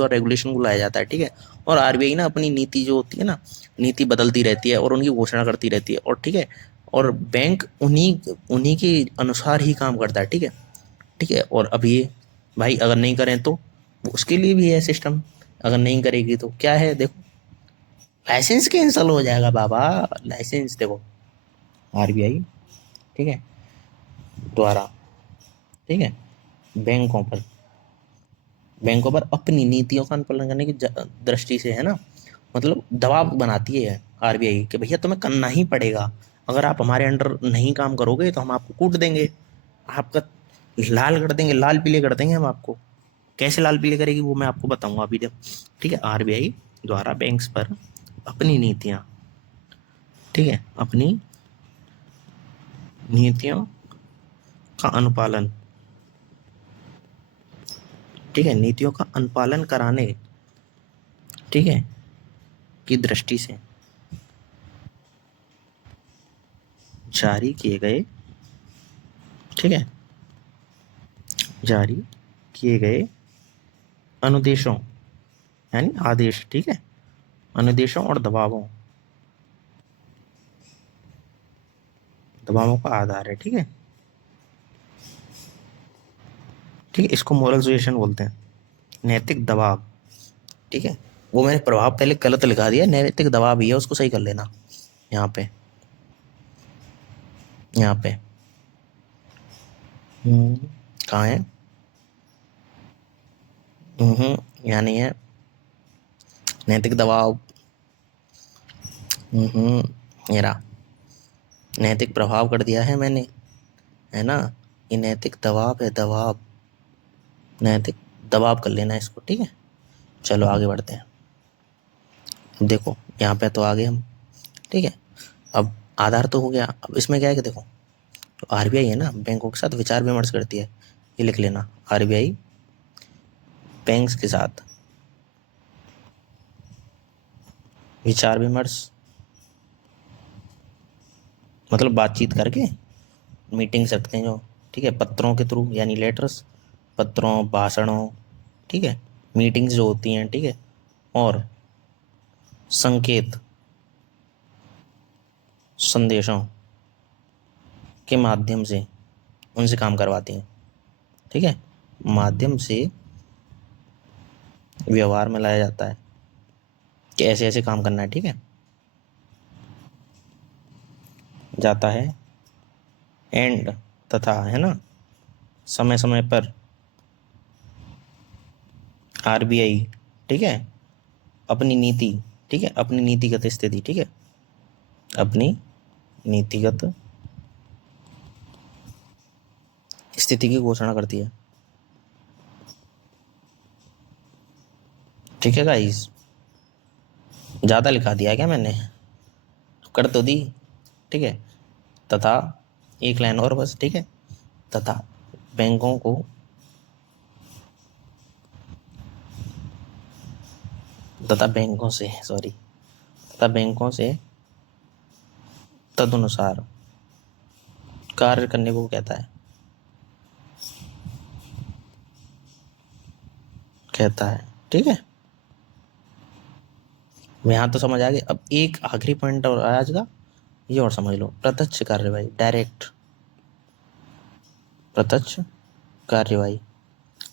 और रेगुलेशन को लाया जाता है, ठीक है। और आरबीआई ना अपनी नीति जो होती है ना, नीति बदलती रहती है और उनकी घोषणा करती रहती है, और ठीक है, और बैंक उन्हीं उन्हीं के अनुसार ही काम करता है, ठीक है, ठीक है। और अब ये भाई अगर नहीं करें तो उसके लिए भी है सिस्टम, अगर नहीं करेगी तो क्या है, देखो, लाइसेंस कैंसिल हो जाएगा बाबा, लाइसेंस देखो, आरबीआई, ठीक है, द्वारा, ठीक है, बैंकों पर बैंकों पर अपनी नीतियों का अनुपालन करने की दृष्टि से, है ना, मतलब दबाव बनाती है आरबीआई कि भैया तुम्हें करना ही पड़ेगा, अगर आप हमारे अंडर नहीं काम करोगे तो हम आपको कूट देंगे, आपका लाल कर देंगे, लाल पीले कर देंगे हम आपको। कैसे लाल पीले करेगी वो मैं आपको बताऊंगा अभी, देखो, ठीक है, आरबीआई द्वारा बैंक्स पर अपनी नीतियां, ठीक है, अपनी नीतियों का अनुपालन, ठीक है, नीतियों का अनुपालन कराने, ठीक है, की दृष्टि से जारी किए गए, ठीक है, जारी किए गए अनुदेशों, यानी आदेश, ठीक है, अनुदेशों और दबावों का आधार है, ठीक है, ठीक है, इसको मोरल सुएशन बोलते हैं, नैतिक दबाव, ठीक है। वो मैंने प्रभाव पहले गलत लिखा दिया, नैतिक दबाव ही है, उसको सही कर लेना यहाँ पे, यहाँ पे कहाँ है? यहाँ नहीं है, नैतिक दबाव, ये रहा, नैतिक प्रभाव कर दिया है मैंने, है ना, ये नैतिक दबाव है, दबाव, नैतिक दबाव कर लेना इसको, ठीक है। चलो आगे बढ़ते हैं। अब देखो यहाँ पे तो आ गए हम, ठीक है। अब आधार तो हो गया, अब इसमें क्या है कि देखो, तो आरबीआई है ना, बैंकों के साथ विचार विमर्श करती है, ये लिख लेना, आरबीआई बैंक्स के साथ विचार विमर्श, मतलब बातचीत करके मीटिंग्स रखते हैं जो, ठीक है, पत्रों के थ्रू यानी लेटर्स, पत्रों, भाषणों, ठीक है, मीटिंग्स जो होती हैं, ठीक है, और संकेत, संदेशों के माध्यम से उनसे काम करवाती हैं, ठीक है, माध्यम से व्यवहार में लाया जाता है कि ऐसे ऐसे काम करना है, ठीक है, जाता है, एंड तथा, है ना, समय समय पर आरबीआई, ठीक है, अपनी नीति, ठीक है, अपनी नीतिगत स्थिति, ठीक है, अपनी नीतिगत स्थिति की घोषणा करती है, ठीक है गाइस। ज़्यादा लिखा दिया क्या मैंने, कर तो दी, ठीक है, तथा एक लाइन और बस, ठीक है, तथा बैंकों को, तथा बैंकों से, सॉरी, तथा बैंकों से तदनुसार कार्य करने को कहता है, कहता है, ठीक है। यहाँ तो समझ आ गया। अब एक आखिरी पॉइंट और आज का, ये और समझ लो, प्रत्यक्ष कार्यवाही, डायरेक्ट प्रत्यक्ष कार्यवाही,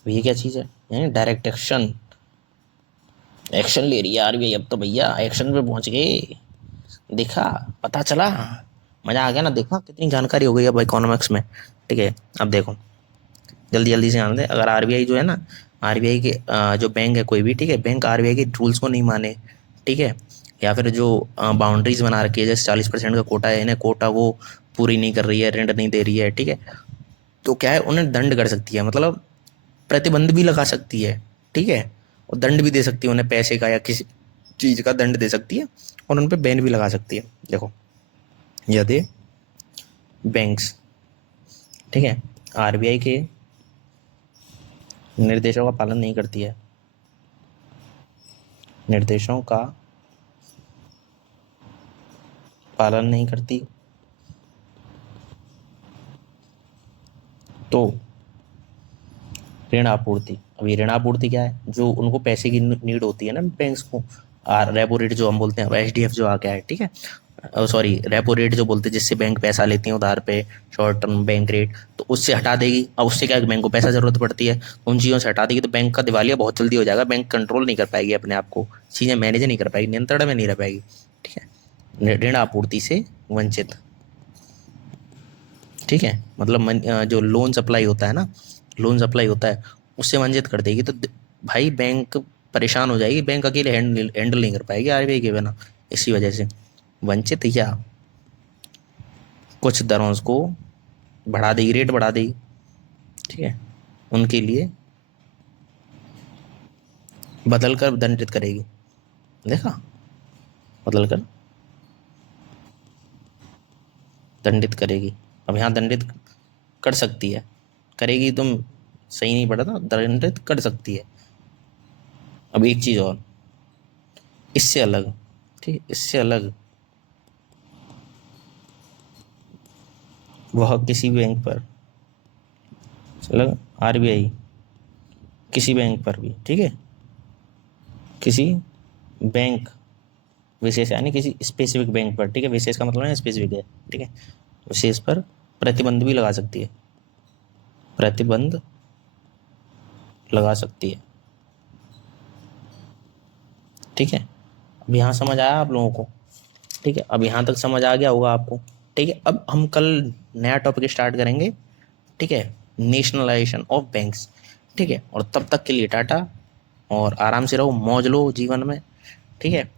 ये क्या चीज़ है, यानी डायरेक्ट एक्शन, एक्शन ले रही है आरबीआई अब तो भैया, एक्शन पे पहुंच गए, देखा, पता चला, मजा आ गया ना, देखा कितनी जानकारी हो गई अब इकोनॉमिक्स में, ठीक है। अब देखो जल्दी जल्दी से जान दे, अगर आरबीआई जो है ना, आरबीआई के जो बैंक है कोई भी, ठीक है, बैंक आरबीआई के रूल्स को नहीं माने, ठीक है, या फिर जो बाउंड्रीज बना रखी है, जैसे 40% का कोटा है, इन्हें कोटा को पूरी नहीं कर रही है, ऋण नहीं दे रही है, ठीक है, तो क्या है, उन्हें दंड कर सकती है, मतलब प्रतिबंध भी लगा सकती है, ठीक है, और दंड भी दे सकती है, उन्हें पैसे का या किसी चीज़ का दंड दे सकती है, और उन पर बैन भी लगा सकती है। देखो यदि बैंक्स, ठीक है, आरबीआई के निर्देशों का पालन नहीं करती है, निर्देशों का पालन नहीं करती, तो ऋण आपूर्ति, अब ये ऋण आपूर्ति क्या है, जो उनको पैसे की नीड होती है ना बैंक्स को, रेपो रेट जो हम बोलते हैं, एचडीएफ जो आ गया है, ठीक है, सॉरी रेपो रेट जो बोलते हैं, जिससे बैंक पैसा लेती हैं उधार पे, शॉर्ट टर्म बैंक रेट, तो उससे हटा देगी। अब उससे क्या है, बैंक को पैसा जरूरत पड़ती है, उन चीज़ों से हटा देगी, तो बैंक का दिवालिया बहुत जल्दी हो जाएगा, बैंक कंट्रोल नहीं कर पाएगी अपने आप को, चीज़ें मैनेज नहीं कर पाएगी, नियंत्रण में नहीं रह पाएगी, ठीक है, ऋण आपूर्ति से वंचित, ठीक है, मतलब जो लोन सप्लाई होता है ना, लोन सप्लाई होता है, उससे वंचित कर देगी, तो भाई बैंक परेशान हो जाएगी, बैंक अकेले हैंडल नहीं कर पाएगी आरबीआई के बिना, इसी वजह से वंचित या कुछ दरों को बढ़ा देगी, रेट बढ़ा देगी, ठीक है, उनके लिए बदल कर दंडित करेगी, देखा, बदल कर दंडित करेगी। अब यहाँ दंडित कर सकती है, करेगी तुम सही नहीं पड़ा था, दंडित कर सकती है। अब एक चीज़ और, इससे अलग, ठीक, इससे अलग वह किसी बैंक पर, अलग आरबीआई किसी बैंक पर भी, ठीक है, किसी बैंक विशेष यानी किसी स्पेसिफिक बैंक पर, ठीक है, विशेष का मतलब है स्पेसिफिक है, ठीक है, विशेष पर प्रतिबंध भी लगा सकती है, प्रतिबंध लगा सकती है, ठीक है। अब यहाँ समझ आया आप लोगों को, ठीक है, अब यहाँ तक समझ आ गया होगा आपको, ठीक है। अब हम कल नया टॉपिक स्टार्ट करेंगे, ठीक है, नेशनलाइजेशन ऑफ बैंक्स, ठीक है, और तब तक के लिए टाटा, और आराम से रहो, मौज लो जीवन में, ठीक है।